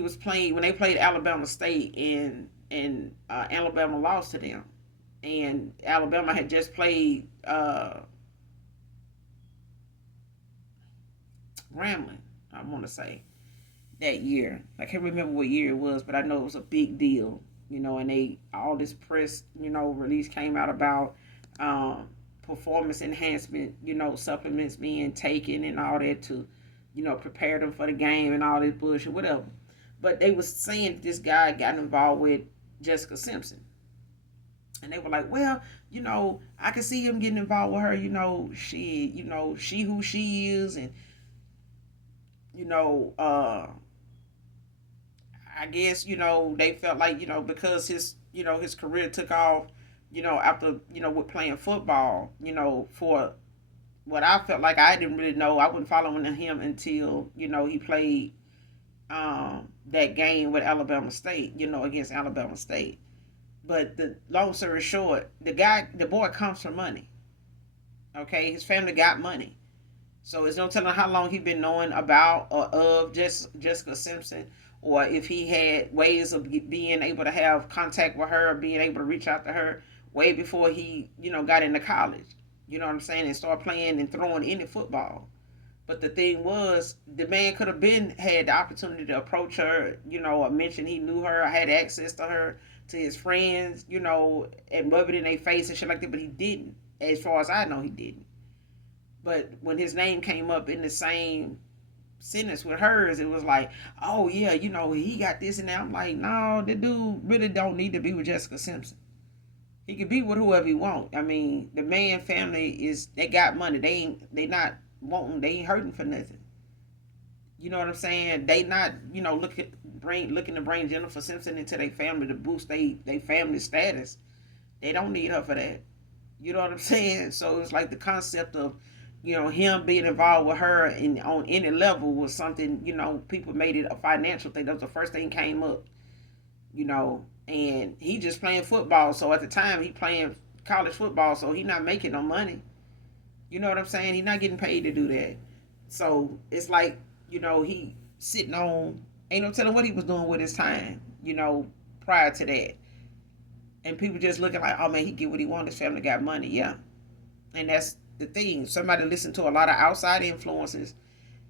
was playing when they played Alabama State, and Alabama lost to them, and Alabama had just played Grambling, I want to say, that year. I can't remember what year it was, but I know it was a big deal, and they all this press, release came out about performance enhancement, supplements being taken and all that to, prepare them for the game and all this bullshit, whatever. But they was saying this guy got involved with Jessica Simpson. And they were like, well, I can see him getting involved with her, she who she is, and you know, I guess, they felt like, because his career took off, after, with playing football, for what I felt like I didn't really know. I wasn't following him until he played that game with Alabama State, against Alabama State. But the long story short, the boy comes from money. Okay, his family got money. So it's no telling how long he been knowing about or of Jessica Simpson, or if he had ways of being able to have contact with her, or being able to reach out to her way before he, got into college. You know what I'm saying? And start playing and throwing any football. But the thing was, the man could have been had the opportunity to approach her, or mention he knew her, or had access to her, to his friends, and rub it in their face and shit like that. But he didn't. As far as I know, he didn't. But when his name came up in the same sentence with hers, it was like, oh yeah, he got this and that. I'm like, no, the dude really don't need to be with Jessica Simpson. He could be with whoever he want. I mean, the man family they got money. They not wanting, they ain't hurting for nothing. You know what I'm saying? They not, looking to bring Jennifer Simpson into their family to boost they family status. They don't need her for that. You know what I'm saying? So it's like the concept of, him being involved with her on any level was something, people made it a financial thing. That was the first thing came up, and he just playing football. So at the time he playing college football, so he not making no money. You know what I'm saying? He not getting paid to do that. So it's like, he sitting on, ain't no telling what he was doing with his time, prior to that. And people just looking like, oh man, he get what he want. His family got money, yeah. And that's the thing. Somebody listened to a lot of outside influences,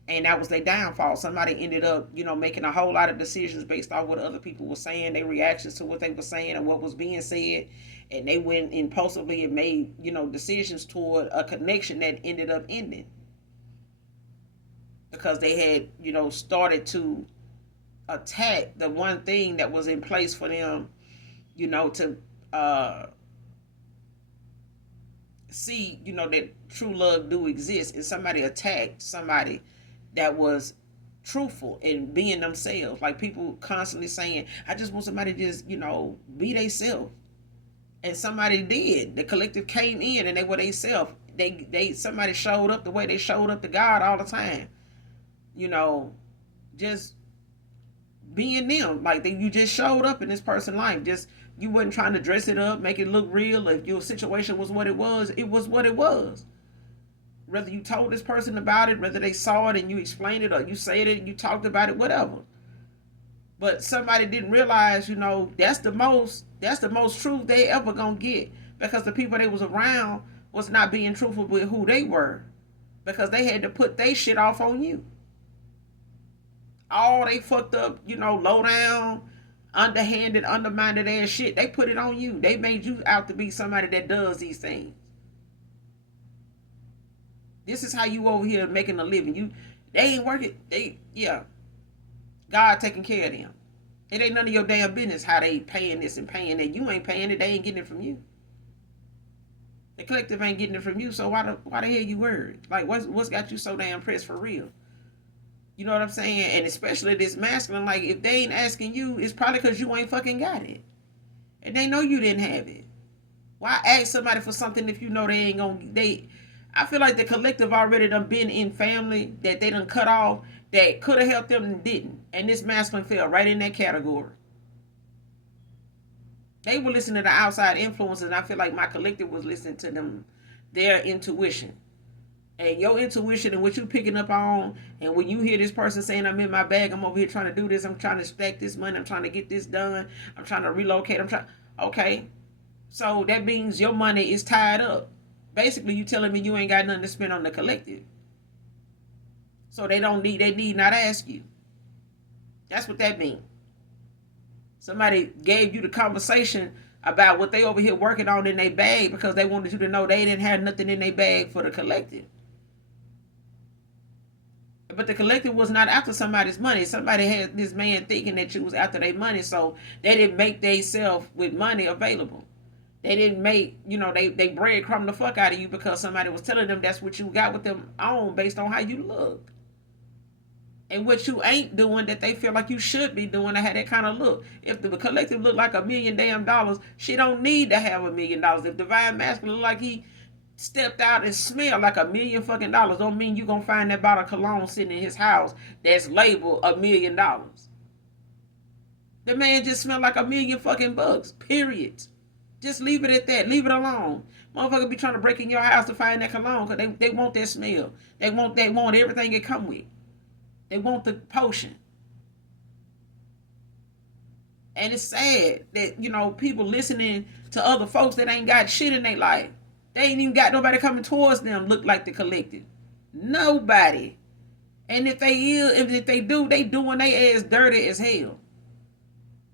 and that was their downfall. Somebody ended up, making a whole lot of decisions based on what other people were saying, their reactions to what they were saying and what was being said, and they went impulsively and made, decisions toward a connection that ended up ending because they had, started to attack the one thing that was in place for them, to uh, see, that true love do exist, and somebody attacked somebody that was truthful and being themselves. Like people constantly saying, I just want somebody to just, be themselves. And somebody did. The collective came in and they were themselves. Somebody showed up the way they showed up to God all the time. Just being them. Like you just showed up in this person's life. Just you wasn't trying to dress it up, make it look real. If your situation was what it was what it was. Whether you told this person about it, whether they saw it and you explained it, or you said it and you talked about it, whatever. But somebody didn't realize, that's the most truth they ever gonna get, because the people they was around was not being truthful with who they were, because they had to put their shit off on you. All they fucked up, low down, underhanded, undermined ass shit, they put it on you. They made you out to be somebody that does these things. This is how you over here making a living. They ain't working. God taking care of them. It ain't none of your damn business how they paying this and paying that. You ain't paying it. They ain't getting it from you. The collective ain't getting it from you. So why the hell you worried? Like what's got you so damn pressed for real? You know what I'm saying? And especially this masculine, like if they ain't asking you, it's probably because you ain't fucking got it. And they know you didn't have it. Why ask somebody for something if you know they ain't gonna I feel like the collective already done been in family that they done cut off that could have helped them and didn't. And this masculine fell right in that category. They were listening to outside influences, and I feel like my collective was listening to them, their intuition. And your intuition and what you picking up on, and when you hear this person saying, I'm in my bag, I'm over here trying to do this, I'm trying to stack this money, I'm trying to get this done, I'm trying to relocate, okay. So that means your money is tied up. Basically, you telling me you ain't got nothing to spend on the collective. So they need not ask you. That's what that means. Somebody gave you the conversation about what they over here working on in their bag because they wanted you to know they didn't have nothing in their bag for the collective. But the collective was not after somebody's money. Somebody had this man thinking that you was after their money, so they didn't make themselves with money available. They didn't make, they breadcrumb the fuck out of you because somebody was telling them that's what you got with them on based on how you look. And what you ain't doing that they feel like you should be doing to have that kind of look. If the collective look like $1 million damn, she don't need to have $1 million. If Divine Masculine look like he stepped out and smelled like $1 million don't mean you gonna find that bottle of cologne sitting in his house that's labeled $1 million. The man just smelled like $1 million. Period. Just leave it at that. Leave it alone. Motherfucker be trying to break in your house to find that cologne because they want that smell. They want everything it come with. They want the potion. And it's sad that, people listening to other folks that ain't got shit in their life. They ain't even got nobody coming towards them look like the collective. Nobody. And if they do, they doing their ass dirty as hell.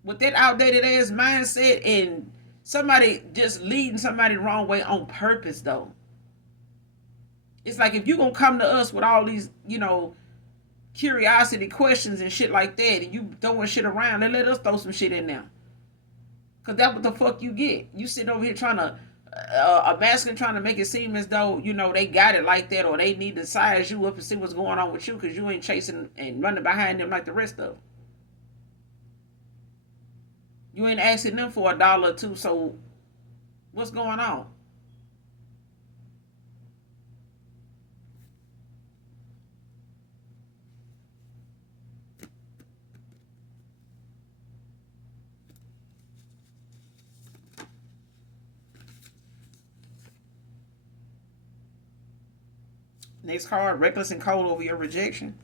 With that outdated ass mindset and somebody just leading somebody the wrong way on purpose though. It's like if you gonna come to us with all these, curiosity questions and shit like that, and you throwing shit around, then let us throw some shit in there. Cause that's what the fuck you get. You sit over here trying to a masculine trying to make it seem as though they got it like that, or they need to size you up and see what's going on with you because you ain't chasing and running behind them like the rest of them. You ain't asking them for $1 or two, so what's going on? Next card, reckless and cold over your rejection.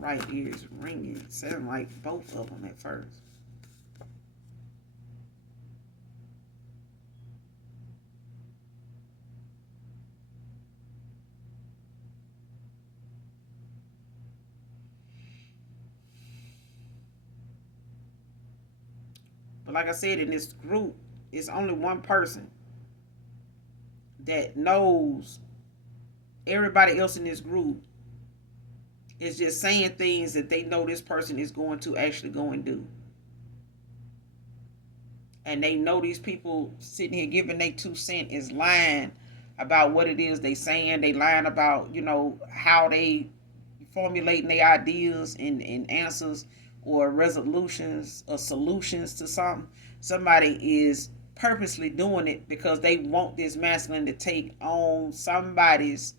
My right ear is ringing. Sound like both of them at first. But like I said, in this group, it's only one person that knows everybody else in this group is just saying things that they know this person is going to actually go and do. And they know these people sitting here giving their 2 cents is lying about what it is they saying. They lying about, how they formulating their ideas and answers or resolutions or solutions to something. Somebody is purposely doing it because they want this masculine to take on somebody's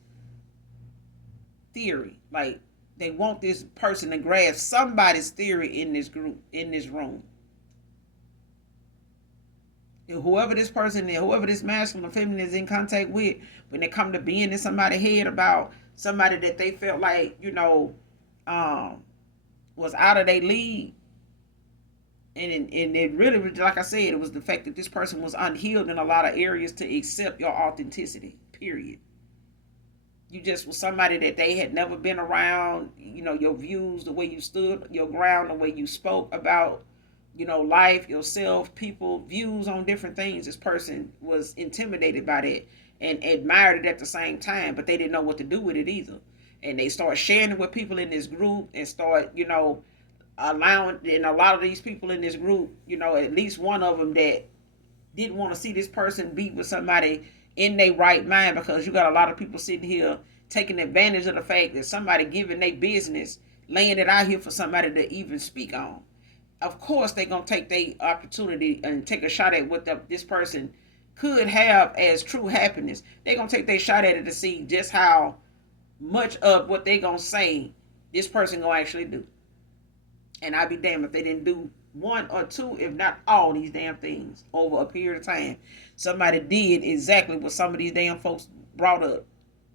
theory. Like they want this person to grasp somebody's theory in this group, in this room. Whoever this person is, whoever this masculine or feminine is in contact with, when they come to being in somebody's head about somebody that they felt like, was out of their league. And it really, like I said, it was the fact that this person was unhealed in a lot of areas to accept your authenticity, period. You just was somebody that they had never been around, your views, the way you stood your ground, the way you spoke about, life, yourself, people, views on different things. This person was intimidated by that and admired it at the same time, but they didn't know what to do with it either. And they start sharing it with people in this group and start, allowing, and a lot of these people in this group, at least one of them that didn't want to see this person be with somebody in their right mind, because you got a lot of people sitting here taking advantage of the fact that somebody giving their business, laying it out here for somebody to even speak on. Of course, they're going to take their opportunity and take a shot at what this person could have as true happiness. They're going to take their shot at it to see just how much of what they're going to say this person going to actually do. And I'd be damned if they didn't do one or two, if not all these damn things over a period of time. Somebody did exactly what some of these damn folks brought up.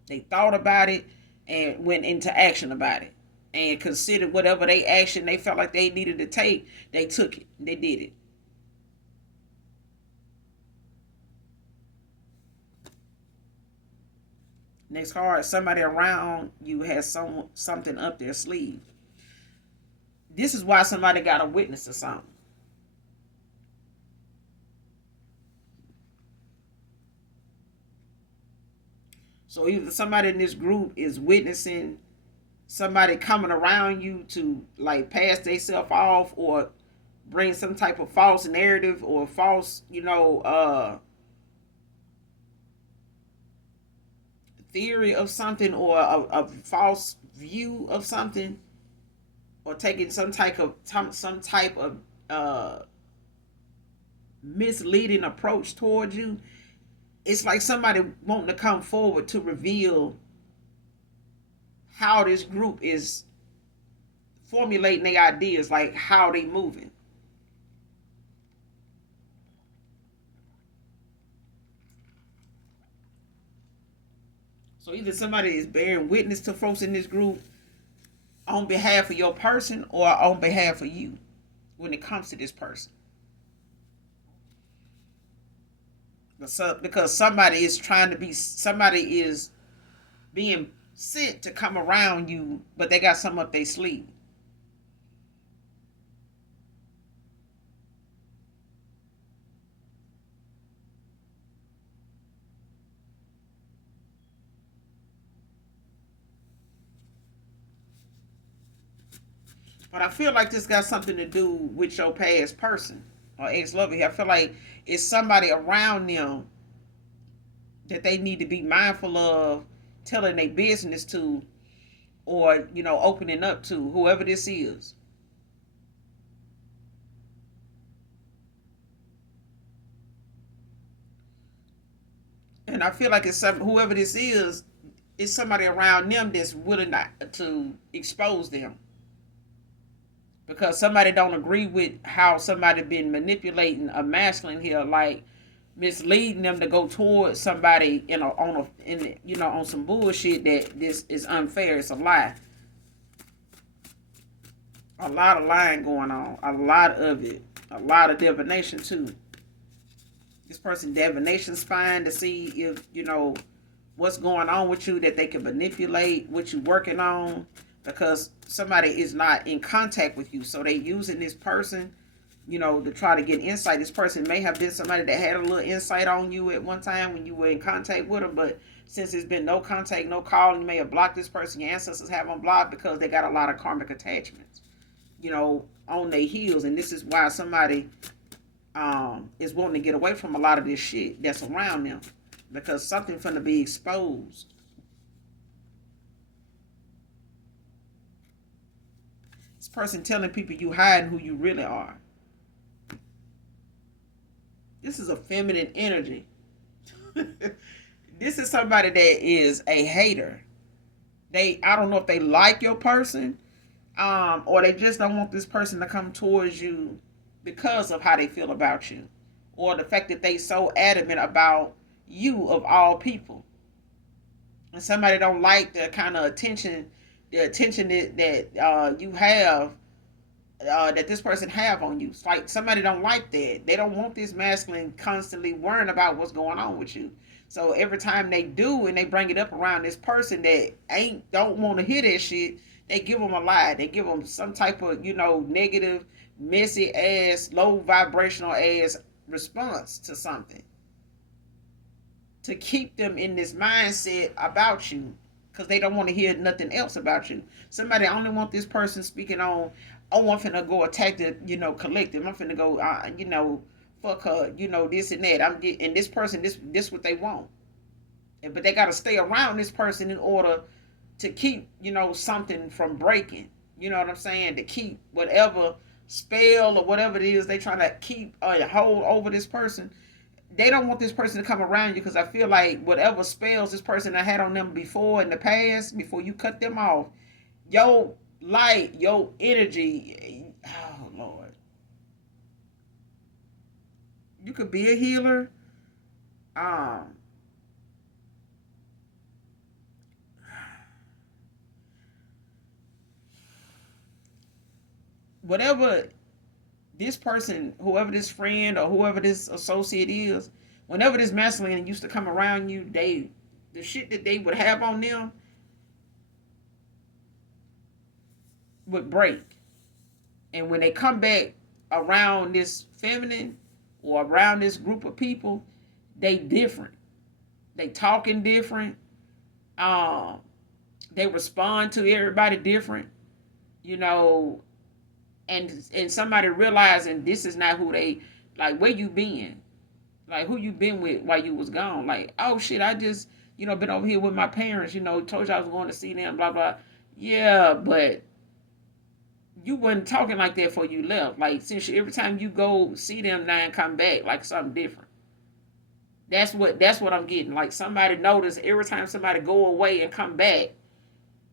They thought about it and went into action about it. And considered whatever they action they felt like they needed to take, they took it. They did it. Next card, somebody around you has something up their sleeve. This is why somebody got a witness to something. So either somebody in this group is witnessing somebody coming around you to like pass themselves off or bring some type of false narrative or false, theory of something, or a false view of something, or taking some type of uh misleading approach towards you. It's like somebody wanting to come forward to reveal how this group is formulating their ideas, like how they moving. So either somebody is bearing witness to folks in this group on behalf of your person or on behalf of you when it comes to this person. Because somebody is being sent to come around you, but they got something up their sleeve. But I feel like this got something to do with your past person or ex-lover. I feel like it's somebody around them that they need to be mindful of telling their business to, or opening up to whoever this is. And I feel like whoever this is somebody around them that's willing to expose them, because somebody don't agree with how somebody been manipulating a masculine here, like misleading them to go towards somebody on some bullshit that this is unfair. It's a lie. A lot of lying going on. A lot of it. A lot of divination too. This person divination's fine to see if what's going on with you, that they can manipulate what you're working on, because somebody is not in contact with you, so they using this person to try to get insight. This person may have been somebody that had a little insight on you at one time when you were in contact with them, but since there's been no contact, no call, you may have blocked this person. Your ancestors have them blocked because they got a lot of karmic attachments on their heels. And this is why somebody is wanting to get away from a lot of this shit that's around them, because something's going to be exposed. This person telling people you hiding who you really are. This is a feminine energy. This is somebody that is a hater. I don't know if they like your person, or they just don't want this person to come towards you because of how they feel about you, or the fact that they so adamant about you of all people. And somebody don't like the kind of attention, that you have, that this person have on you. It's like somebody don't like that. They don't want this masculine constantly worrying about what's going on with you. So every time they do and they bring it up around this person that don't want to hear that shit, they give them a lie. They give them some type of negative, messy ass, low vibrational ass response to something, to keep them in this mindset about you, because they don't want to hear nothing else about you. Somebody only want this person speaking on, oh, I'm finna go attack the, collective. I'm finna go, fuck her, this and that. And this person, this what they want. But they got to stay around this person in order to keep, something from breaking. You know what I'm saying? To keep whatever spell or whatever it is they trying to keep hold over this person. They don't want this person to come around you, because I feel like whatever spells this person had on them before in the past, before you cut them off, your light, your energy, oh Lord. You could be a healer. Um, Whatever this person, whoever this friend or whoever this associate is, whenever this masculine used to come around you, the shit that they would have on them would break. And when they come back around this feminine or around this group of people, they different. They talking different. Um, they respond to everybody different. You know, and somebody realizing this is not who they, like, where you been, like who you been with while you was gone. Like, oh shit, I just been over here with my parents, told you I was going to see them, blah blah. Yeah, but you wasn't talking like that before you left. Like, since every time you go see them now and come back, like something different. That's what I'm getting. Like, somebody noticed every time somebody go away and come back,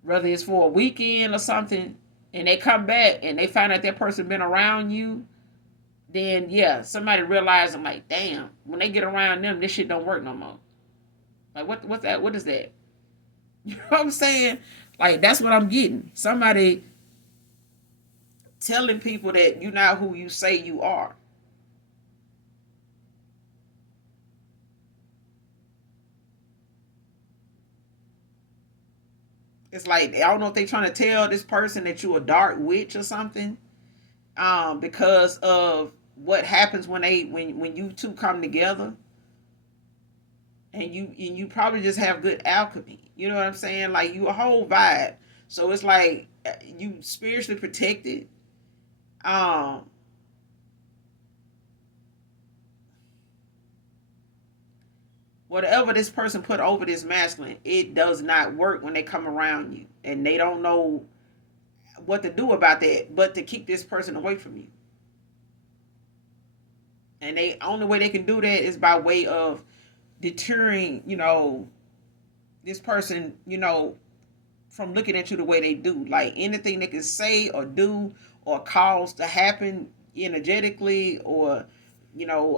whether it's for a weekend or something, and they come back and they find out that person been around you, then yeah, somebody realizing like, damn, when they get around them, this shit don't work no more. Like, what's that? What is that? You know what I'm saying? Like, that's what I'm getting. Somebody telling people that you're not who you say you are. It's like, I don't know if they trying to tell this person that you a dark witch or something, because of what happens when you two come together, and you probably just have good alchemy. You know what I'm saying? Like, you a whole vibe. So it's like, you spiritually protected. Um, Whatever this person put over this masculine, it does not work when they come around you, and they don't know what to do about that, but to keep this person away from you. And they only way they can do that is by way of deterring, this person, from looking at you the way they do. Like, anything they can say or do or cause to happen energetically, or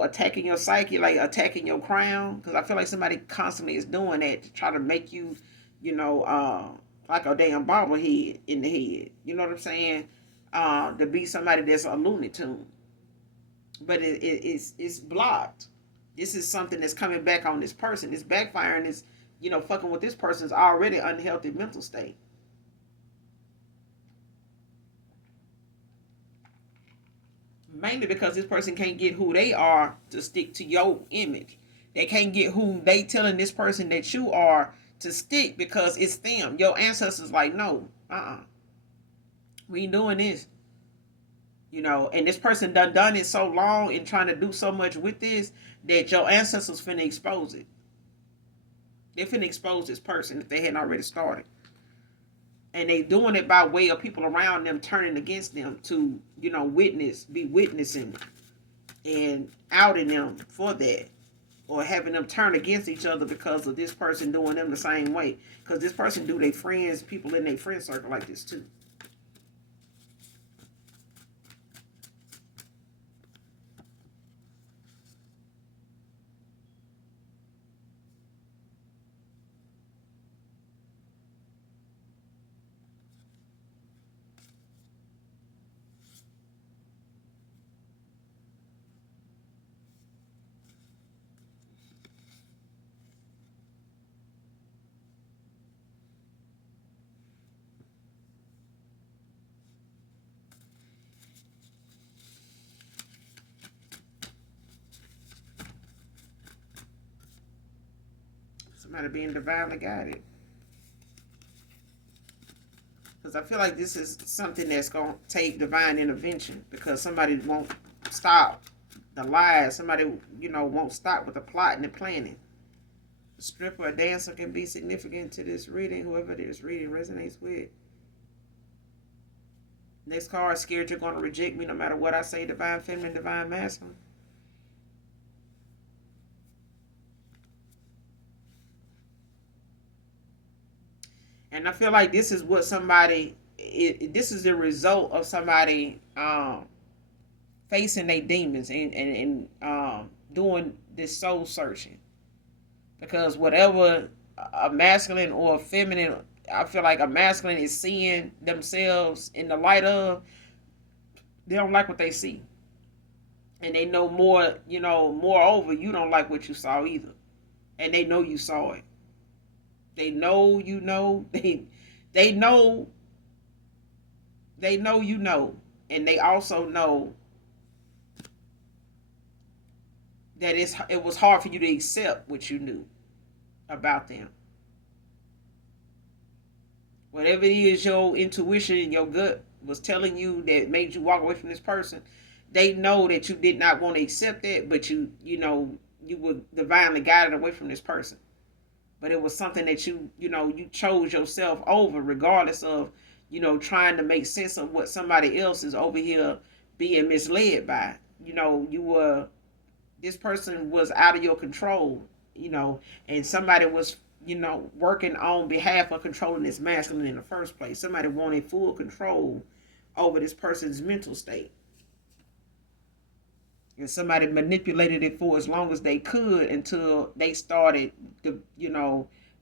attacking your psyche, like attacking your crown. Because I feel like somebody constantly is doing that to try to make you, you know, uh, like a damn bobblehead in the head. You know what I'm saying? To be somebody that's a Looney Tune, but it's blocked. This is something that's coming back on this person. It's backfiring. Is fucking with this person's already unhealthy mental state. Mainly because this person can't get who they are to stick to your image. They can't get who they telling this person that you are to stick, because it's them. Your ancestors like, no, we ain't doing this. And this person done it so long and trying to do so much with this, that your ancestors finna expose it. They finna expose this person if they hadn't already started. And they doing it by way of people around them turning against them to, be witnessing and outing them for that, or having them turn against each other because of this person doing them the same way. Because this person do their friends, people in their friend circle like this too. Somebody being divinely guided. Because I feel like this is something that's going to take divine intervention, because somebody won't stop the lies. Somebody, won't stop with the plot and the planning. A stripper or dancer can be significant to this reading. Whoever this reading resonates with. Next card, scared you're going to reject me no matter what I say. Divine feminine, divine masculine. And I feel like this is what this is the result of somebody facing their demons, and doing this soul searching. Because whatever a masculine or a feminine, I feel like a masculine is seeing themselves in the light of, they don't like what they see. And they know more, moreover, you don't like what you saw either. And they know you saw it. They know you know. They know you know. And they also know that it was hard for you to accept what you knew about them. Whatever it is your intuition and your gut was telling you that made you walk away from this person, they know that you did not want to accept that, but you were divinely guided away from this person. But it was something that you chose yourself over, regardless of, trying to make sense of what somebody else is over here being misled by. This person was out of your control, and somebody was, working on behalf of controlling this masculine in the first place. Somebody wanted full control over this person's mental state. And somebody manipulated it for as long as they could until they started,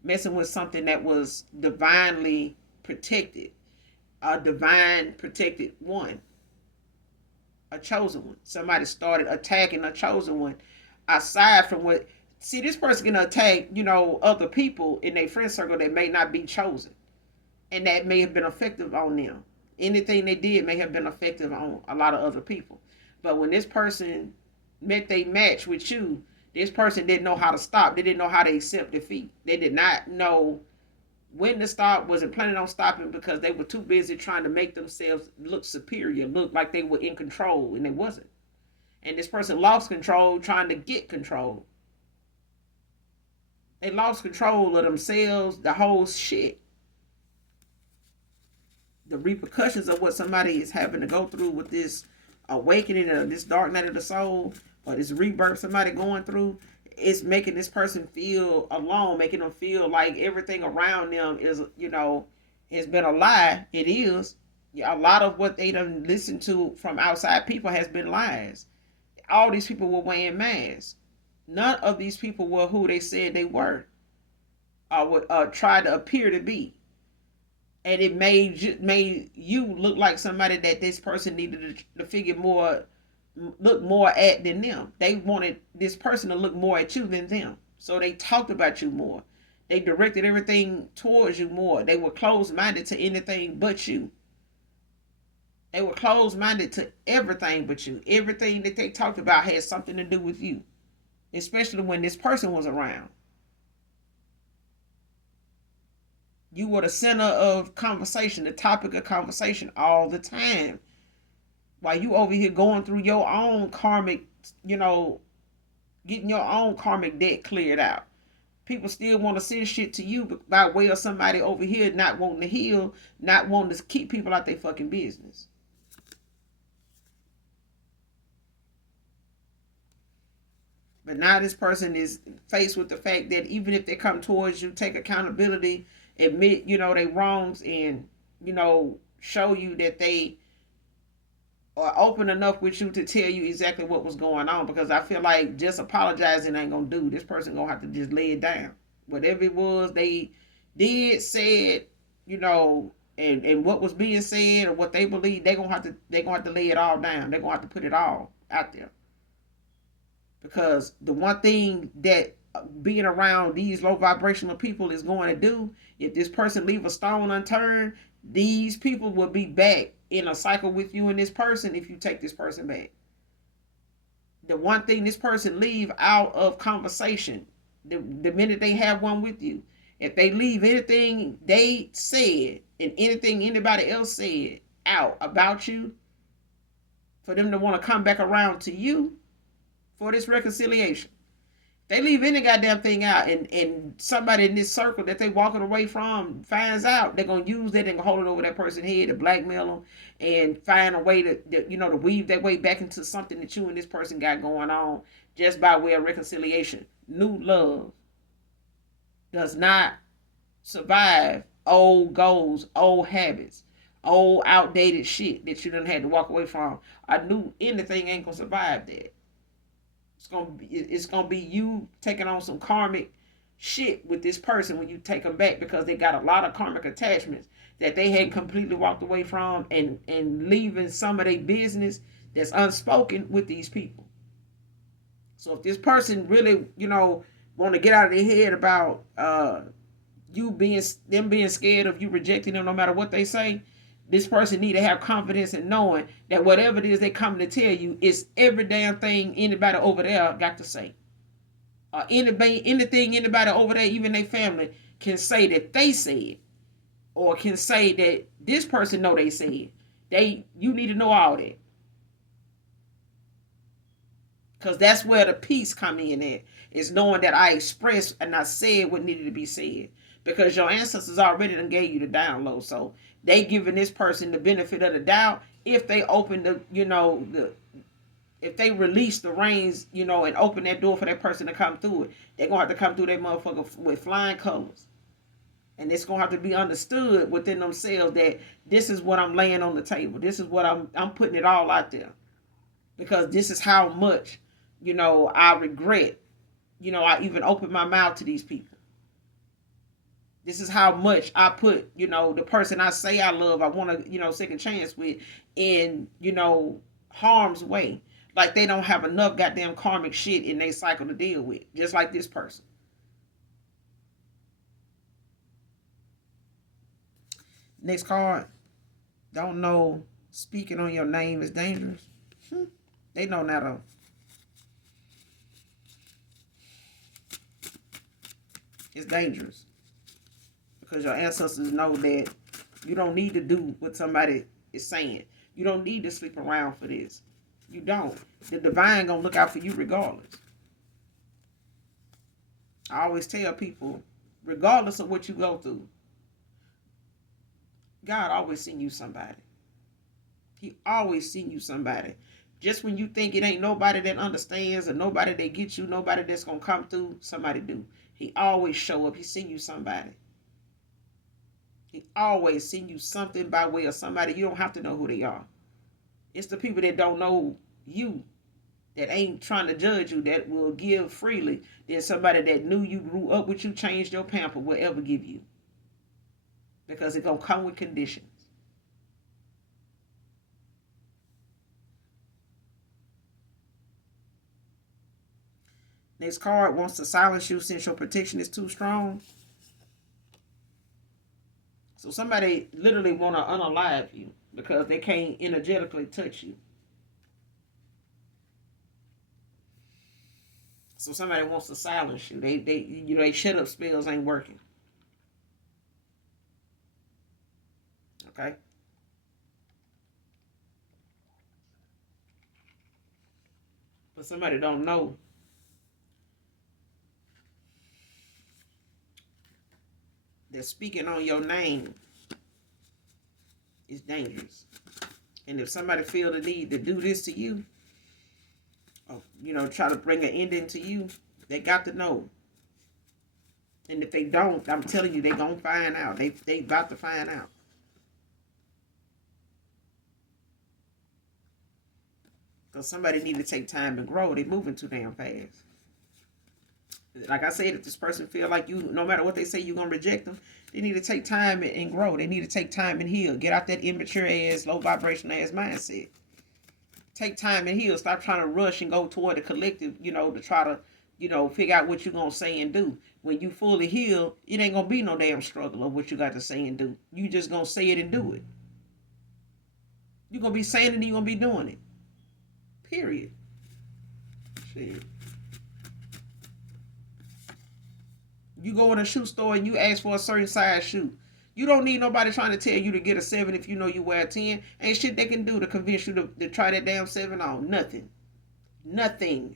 messing with something that was divinely protected, a divine protected one, a chosen one. Somebody started attacking a chosen one. Aside from what, see, this person can attack, other people in their friend circle that may not be chosen, and that may have been effective on them. Anything they did may have been effective on a lot of other people. But when this person met they match with you, this person didn't know how to stop. They didn't know how to accept defeat. They did not know when to stop, wasn't planning on stopping because they were too busy trying to make themselves look superior, look like they were in control, and they wasn't. And this person lost control trying to get control. They lost control of themselves, the whole shit. The repercussions of what somebody is having to go through with this awakening of this dark night of the soul, or this rebirth somebody going through, it's making this person feel alone, making them feel like everything around them is, has been a lie. It is. A lot of what they done listened to from outside people has been lies. All these people were wearing masks. None of these people were who they said they were, or would try to appear to be. And it made you look like somebody that this person needed to figure more, look more at than them. They wanted this person to look more at you than them. So they talked about you more. They directed everything towards you more. They were closed-minded to anything but you. They were closed-minded to everything but you. Everything that they talked about had something to do with you, especially when this person was around. You were the center of conversation, the topic of conversation all the time. While you over here going through your own karmic, getting your own karmic debt cleared out. People still want to send shit to you by way of somebody over here not wanting to heal, not wanting to keep people out their fucking business. But now this person is faced with the fact that even if they come towards you, take accountability, admit, they wrongs, and, show you that they are open enough with you to tell you exactly what was going on. Because I feel like just apologizing ain't gonna do. This person gonna have to just lay it down. Whatever it was they did, said, and what was being said or what they believe, they're gonna have to lay it all down. They're gonna have to put it all out there. Because the one thing that being around these low vibrational people is going to do, if this person leave a stone unturned, these people will be back in a cycle with you and this person if you take this person back. The one thing this person leave out of conversation, the minute they have one with you, if they leave anything they said and anything anybody else said out about you, for them to want to come back around to you for this reconciliation, they leave any goddamn thing out, and somebody in this circle that they walking away from finds out, they're going to use that and hold it over that person's head to blackmail them and find a way to weave that way back into something that you and this person got going on just by way of reconciliation. New love does not survive old goals, old habits, old outdated shit that you done had to walk away from. A new anything ain't going to survive that. It's gonna be you taking on some karmic shit with this person when you take them back, because they got a lot of karmic attachments that they had completely walked away from, and leaving some of their business that's unspoken with these people. So if this person really, want to get out of their head about them being scared of you rejecting them no matter what they say, this person need to have confidence in knowing that whatever it is they come to tell you is every damn thing anybody over there got to say. Anything anybody over there, even their family, can say that they said, or can say that this person know they said. You need to know all that. Because that's where the peace come in at, is knowing that I expressed and I said what needed to be said. because your ancestors already done gave you the download. So they giving this person the benefit of the doubt if they open the, if they release the reins, and open that door for that person to come through it. They're gonna have to come through that motherfucker with flying colors. And it's gonna have to be understood within themselves that this is what I'm laying on the table. This is what I'm putting it all out there. Because this is how much, I regret, I even opened my mouth to these people. This is how much I put, the person I say I love, I want to, second chance with, in, harm's way. Like they don't have enough goddamn karmic shit in their cycle to deal with. Just like this person. Next card. Don't know speaking on your name is dangerous. They know now though. It's dangerous. Because your ancestors know that you don't need to do what somebody is saying. You don't need to sleep around for this. You don't. The divine gonna look out for you regardless. I always tell people, regardless of what you go through, God always send you somebody. He always send you somebody. Just when you think it ain't nobody that understands or nobody that gets you, nobody that's gonna come through, somebody do. He always show up. He send you somebody. He always send you something by way of somebody. You don't have to know who they are. It's the people that don't know you, that ain't trying to judge you, that will give freely. There's somebody that knew you, grew up with you, changed your pamper, will ever give you. Because it's going to come with conditions. Next card wants to silence you since your protection is too strong. So somebody literally want to unalive you because they can't energetically touch you. So somebody wants to silence you. They shut up spells ain't working. Okay. But somebody don't know that speaking on your name is dangerous. And if somebody feel the need to do this to you, or, try to bring an ending to you, they got to know. And if they don't, I'm telling you, they gonna find out. They about to find out. Because somebody need to take time to grow. They moving too damn fast. Like I said, if this person feel like you, no matter what they say, you're going to reject them, they need to take time and grow. They need to take time and heal. Get out that immature ass, low vibration ass mindset. Take time and heal. Stop trying to rush and go toward the collective, to try to, figure out what you're going to say and do. When you fully heal, it ain't going to be no damn struggle of what you got to say and do. You just going to say it and do it. You're going to be saying it and you're going to be doing it. Period. Shit. You go in a shoe store and you ask for a certain size shoe. You don't need nobody trying to tell you to get a 7 if you know you wear a 10. Ain't shit they can do to convince you to try that damn 7 on. Nothing. Nothing.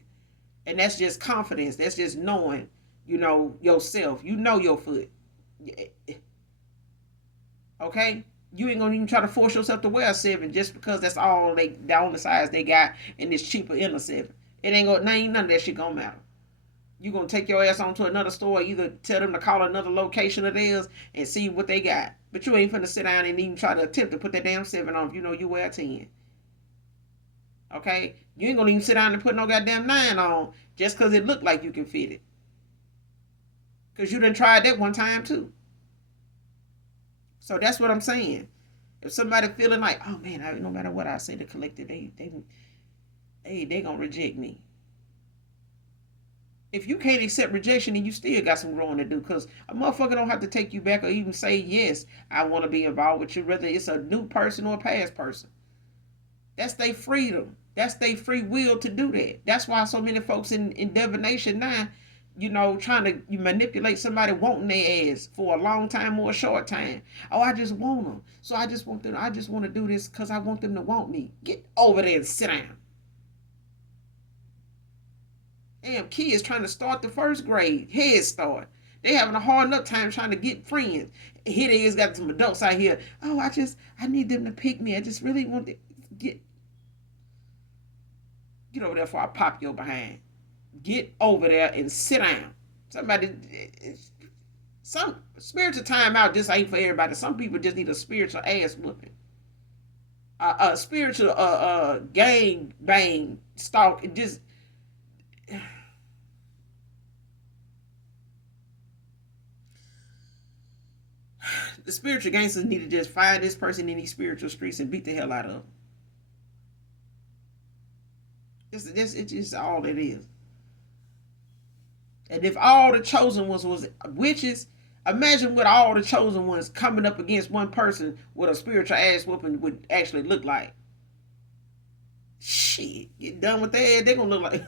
And that's just confidence. That's just knowing, yourself. You know your foot. Okay? You ain't gonna even try to force yourself to wear a 7 just because that's all the only size they got and it's cheaper in a 7. It ain't none of that shit gonna matter. You're going to take your ass on to another store, either tell them to call another location of theirs and see what they got. But you ain't finna sit down and even try to attempt to put that damn 7 on if you know you wear a 10. Okay? You ain't going to even sit down and put no goddamn 9 on just because it looked like you can fit it. Because you done tried that one time too. So that's what I'm saying. If somebody feeling like, oh man, no matter what I say, the collective, they going to reject me. If you can't accept rejection, then you still got some growing to do, because a motherfucker don't have to take you back or even say, yes, I want to be involved with you, whether it's a new person or a past person. That's their freedom. That's their free will to do that. That's why so many folks in divination now, trying to manipulate somebody wanting their ass for a long time or a short time. Oh, I just want them. So I just want to do this because I want them to want me. Get over there and sit down. Damn, kids trying to start the first grade, Head Start. They having a hard enough time trying to get friends. Here they is got some adults out here. Oh, I need them to pick me. I just really want to get over there before I pop your behind. Get over there and sit down. Somebody, some spiritual timeout just ain't for everybody. Some people just need a spiritual ass whooping. A spiritual gang bang stalk. It just the spiritual gangsters need to just find this person in these spiritual streets and beat the hell out of them. It's just all it is. And if all the chosen ones was witches, imagine what all the chosen ones coming up against one person with a spiritual ass whooping would actually look like. Shit, get done with that. They're gonna look like.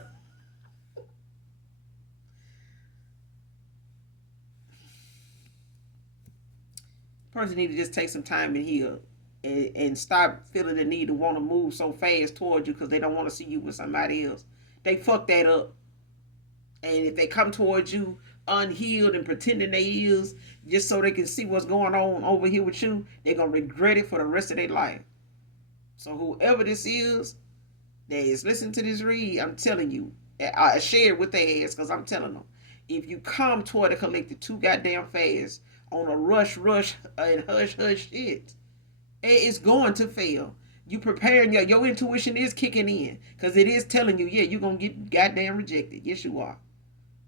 Person need to just take some time and heal, and stop feeling the need to want to move so fast towards you because they don't want to see you with somebody else. They fuck that up. And if they come towards you unhealed and pretending they is just so they can see what's going on over here with you, they're gonna regret it for the rest of their life. So whoever this is that is listening to this read, I'm telling you, I share it with their ass because I'm telling them, if you come toward the collective too goddamn fast on a rush and hush shit, it's going to fail. You preparing your intuition is kicking in because it is telling you, yeah, you're gonna get goddamn rejected. Yes, you are.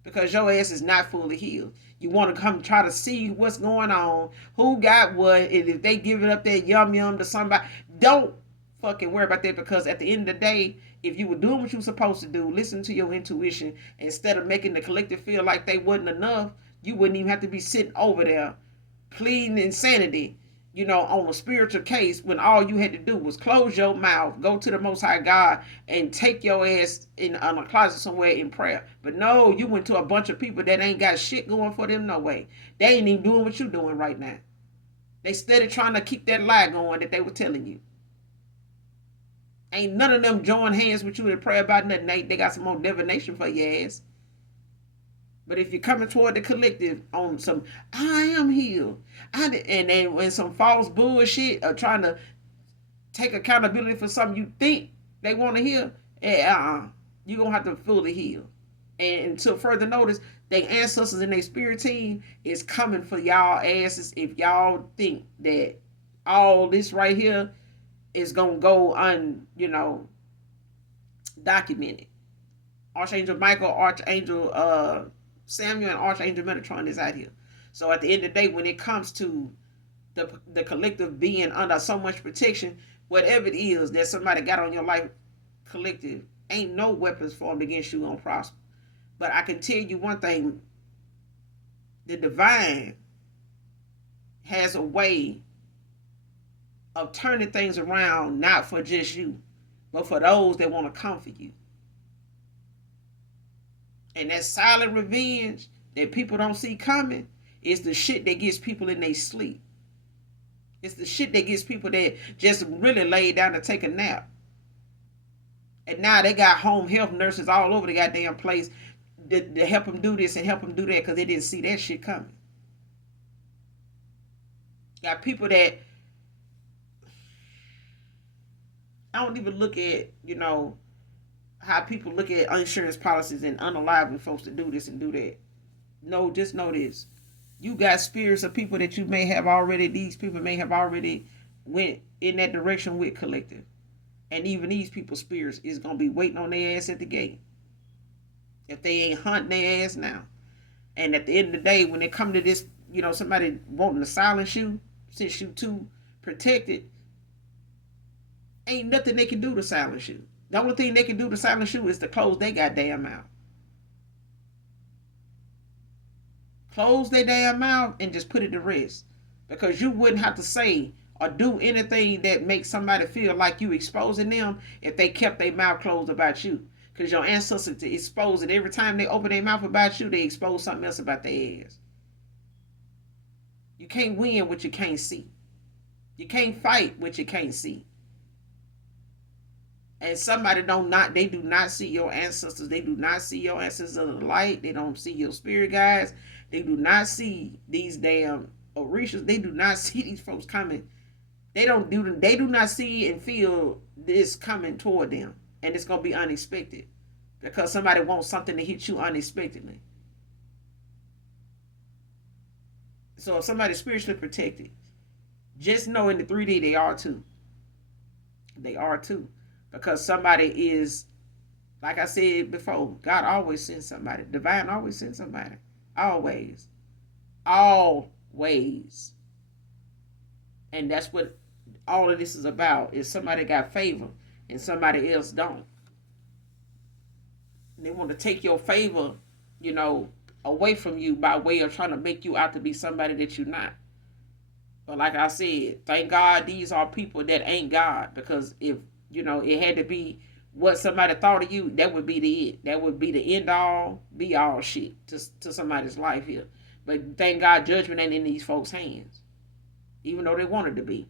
Because your ass is not fully healed. You want to come try to see what's going on, who got what, and if they giving up that yum yum to somebody. Don't fucking worry about that because at the end of the day, if you were doing what you were supposed to do, listen to your intuition instead of making the collective feel like they wasn't enough, you wouldn't even have to be sitting over there pleading insanity, on a spiritual case when all you had to do was close your mouth, go to the Most High God, and take your ass in a closet somewhere in prayer. But no, you went to a bunch of people that ain't got shit going for them no way. They ain't even doing what you doing right now. They steady trying to keep that lie going that they were telling you. Ain't none of them join hands with you to pray about nothing. They got some more divination for your ass. But if you're coming toward the collective on some, I am healed, and then when some false bullshit or trying to take accountability for something you think they want to hear, you're going to have to fully heal. And until further notice, their ancestors and their spirit team is coming for y'all asses if y'all think that all this right here is going to go documented. Archangel Michael, Archangel Samuel, and Archangel Metatron is out here. So at the end of the day, when it comes to the collective being under so much protection, whatever it is that somebody got on your life collective, ain't no weapons formed against you gonna prosper. But I can tell you one thing, the divine has a way of turning things around, not for just you, but for those that want to come for you. And that silent revenge that people don't see coming is the shit that gets people in their sleep. It's the shit that gets people that just really laid down to take a nap. And now they got home health nurses all over the goddamn place to help them do this and help them do that because they didn't see that shit coming. Got people that I don't even look at, how people look at insurance policies and unaliving folks to do this and do that. No, just know this. You got spirits of people that you may have already, these people may have already went in that direction with collective. And even these people's spirits is going to be waiting on their ass at the gate. If they ain't hunting their ass now. And at the end of the day, when they come to this, somebody wanting to silence you, since you too protected, ain't nothing they can do to silence you. The only thing they can do to silence you is to close their goddamn mouth. Close their damn mouth and just put it to rest. Because you wouldn't have to say or do anything that makes somebody feel like you exposing them if they kept their mouth closed about you. Because your ancestors to expose it. Every time they open their mouth about you, they expose something else about their ass. You can't win what you can't see. You can't fight what you can't see. And somebody they do not see your ancestors. They do not see your ancestors of the light. They don't see your spirit guides. They do not see these damn Orishas. They do not see these folks coming. They do not see and feel this coming toward them. And it's gonna be unexpected. Because somebody wants something to hit you unexpectedly. So if somebody's spiritually protected, just know in the 3D they are too. They are too. Because somebody is, like I said before, God always sends somebody. Divine always sends somebody. Always. Always. And that's what all of this is about. Is somebody got favor and somebody else don't. And they want to take your favor, you know, away from you by way of trying to make you out to be somebody that you're not. But like I said, thank God these are people that ain't God. Because if, you know, it had to be what somebody thought of you, that would be the it. That would be the end all, be all shit to somebody's life here. But thank God judgment ain't in these folks' hands. Even though they wanted to be.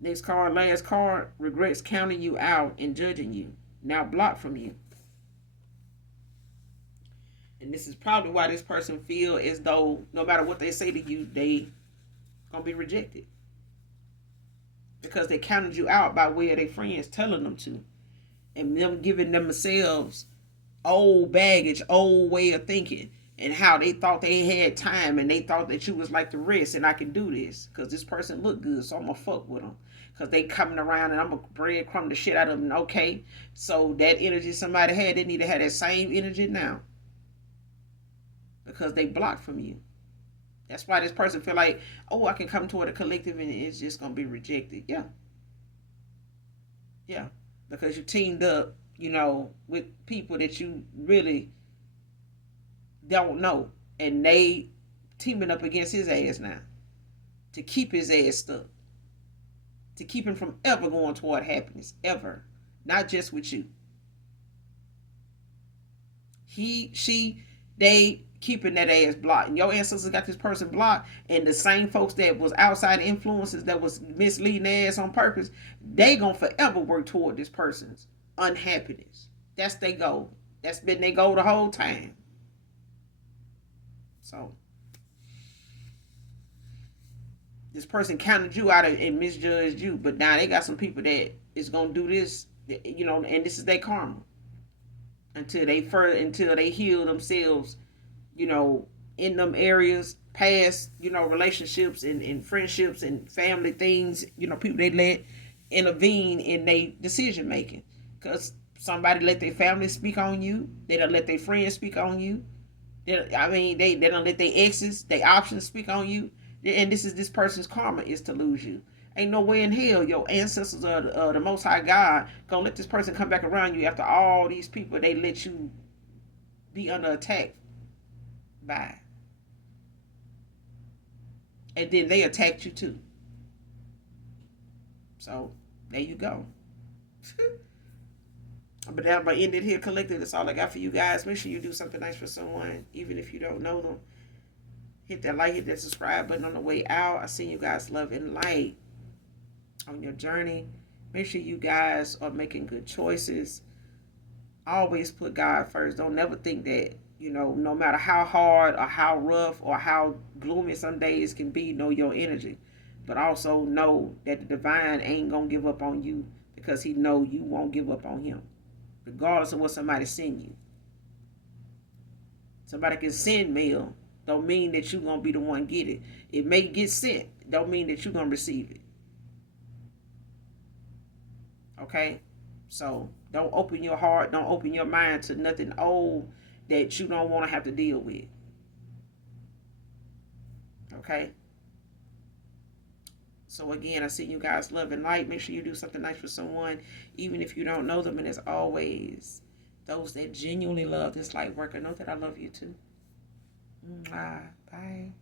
Next card, last card, regrets counting you out and judging you. Now blocked from you. And this is probably why this person feel as though no matter what they say to you, they gonna be rejected. Because they counted you out by way of their friends telling them to. And them giving themselves old baggage, old way of thinking. And how they thought they had time and they thought that you was like the rest and I can do this. Because this person look good, so I'm gonna fuck with them. Because they coming around and I'm gonna breadcrumb the shit out of them. Okay, so that energy somebody had, they need to have that same energy now. Because they blocked from you. That's why this person feel like, oh, I can come toward a collective and it's just gonna be rejected. Yeah. Yeah. Because you teamed up, you know, with people that you really don't know. And they teaming up against his ass now. To keep his ass stuck. To keep him from ever going toward happiness. Ever. Not just with you. He, she, they keeping that ass blocked. And your ancestors got this person blocked, and the same folks that was outside influences that was misleading their ass on purpose, they gonna forever work toward this person's unhappiness. That's their goal. That's been their goal the whole time. So this person counted you out and misjudged you, but now they got some people that is gonna do this, you know, and this is their karma until they heal themselves, you know, in them areas, past, you know, relationships and friendships and family things, you know, people they let intervene in their decision making. Because somebody let their family speak on you, they don't let their friends speak on you. They don't let their exes, their options speak on you. And this person's karma is to lose you. Ain't no way in hell your ancestors or the Most High God gonna let this person come back around you after all these people they let you be under attack by. And then they attacked you too. So there you go. But I'm gonna end it here, collective. That's all I got for you guys. Make sure you do something nice for someone, even if you don't know them. Hit that like, hit that subscribe button on the way out. I send you guys love and light on your journey. Make sure you guys are making good choices. Always put God first. Don't never think that, you know, no matter how hard or how rough or how gloomy some days can be, know your energy. But also know that the divine ain't gonna give up on you because he know you won't give up on him. Regardless of what somebody send you. Somebody can send mail. Don't mean that you're gonna be the one get it. It may get sent. Don't mean that you're gonna receive it. Okay? So don't open your heart, don't open your mind to nothing old that you don't want to have to deal with. Okay? So again, I send you guys love and light. Make sure you do something nice for someone, even if you don't know them. And as always, those that genuinely love this light worker, know that I love you too. Bye.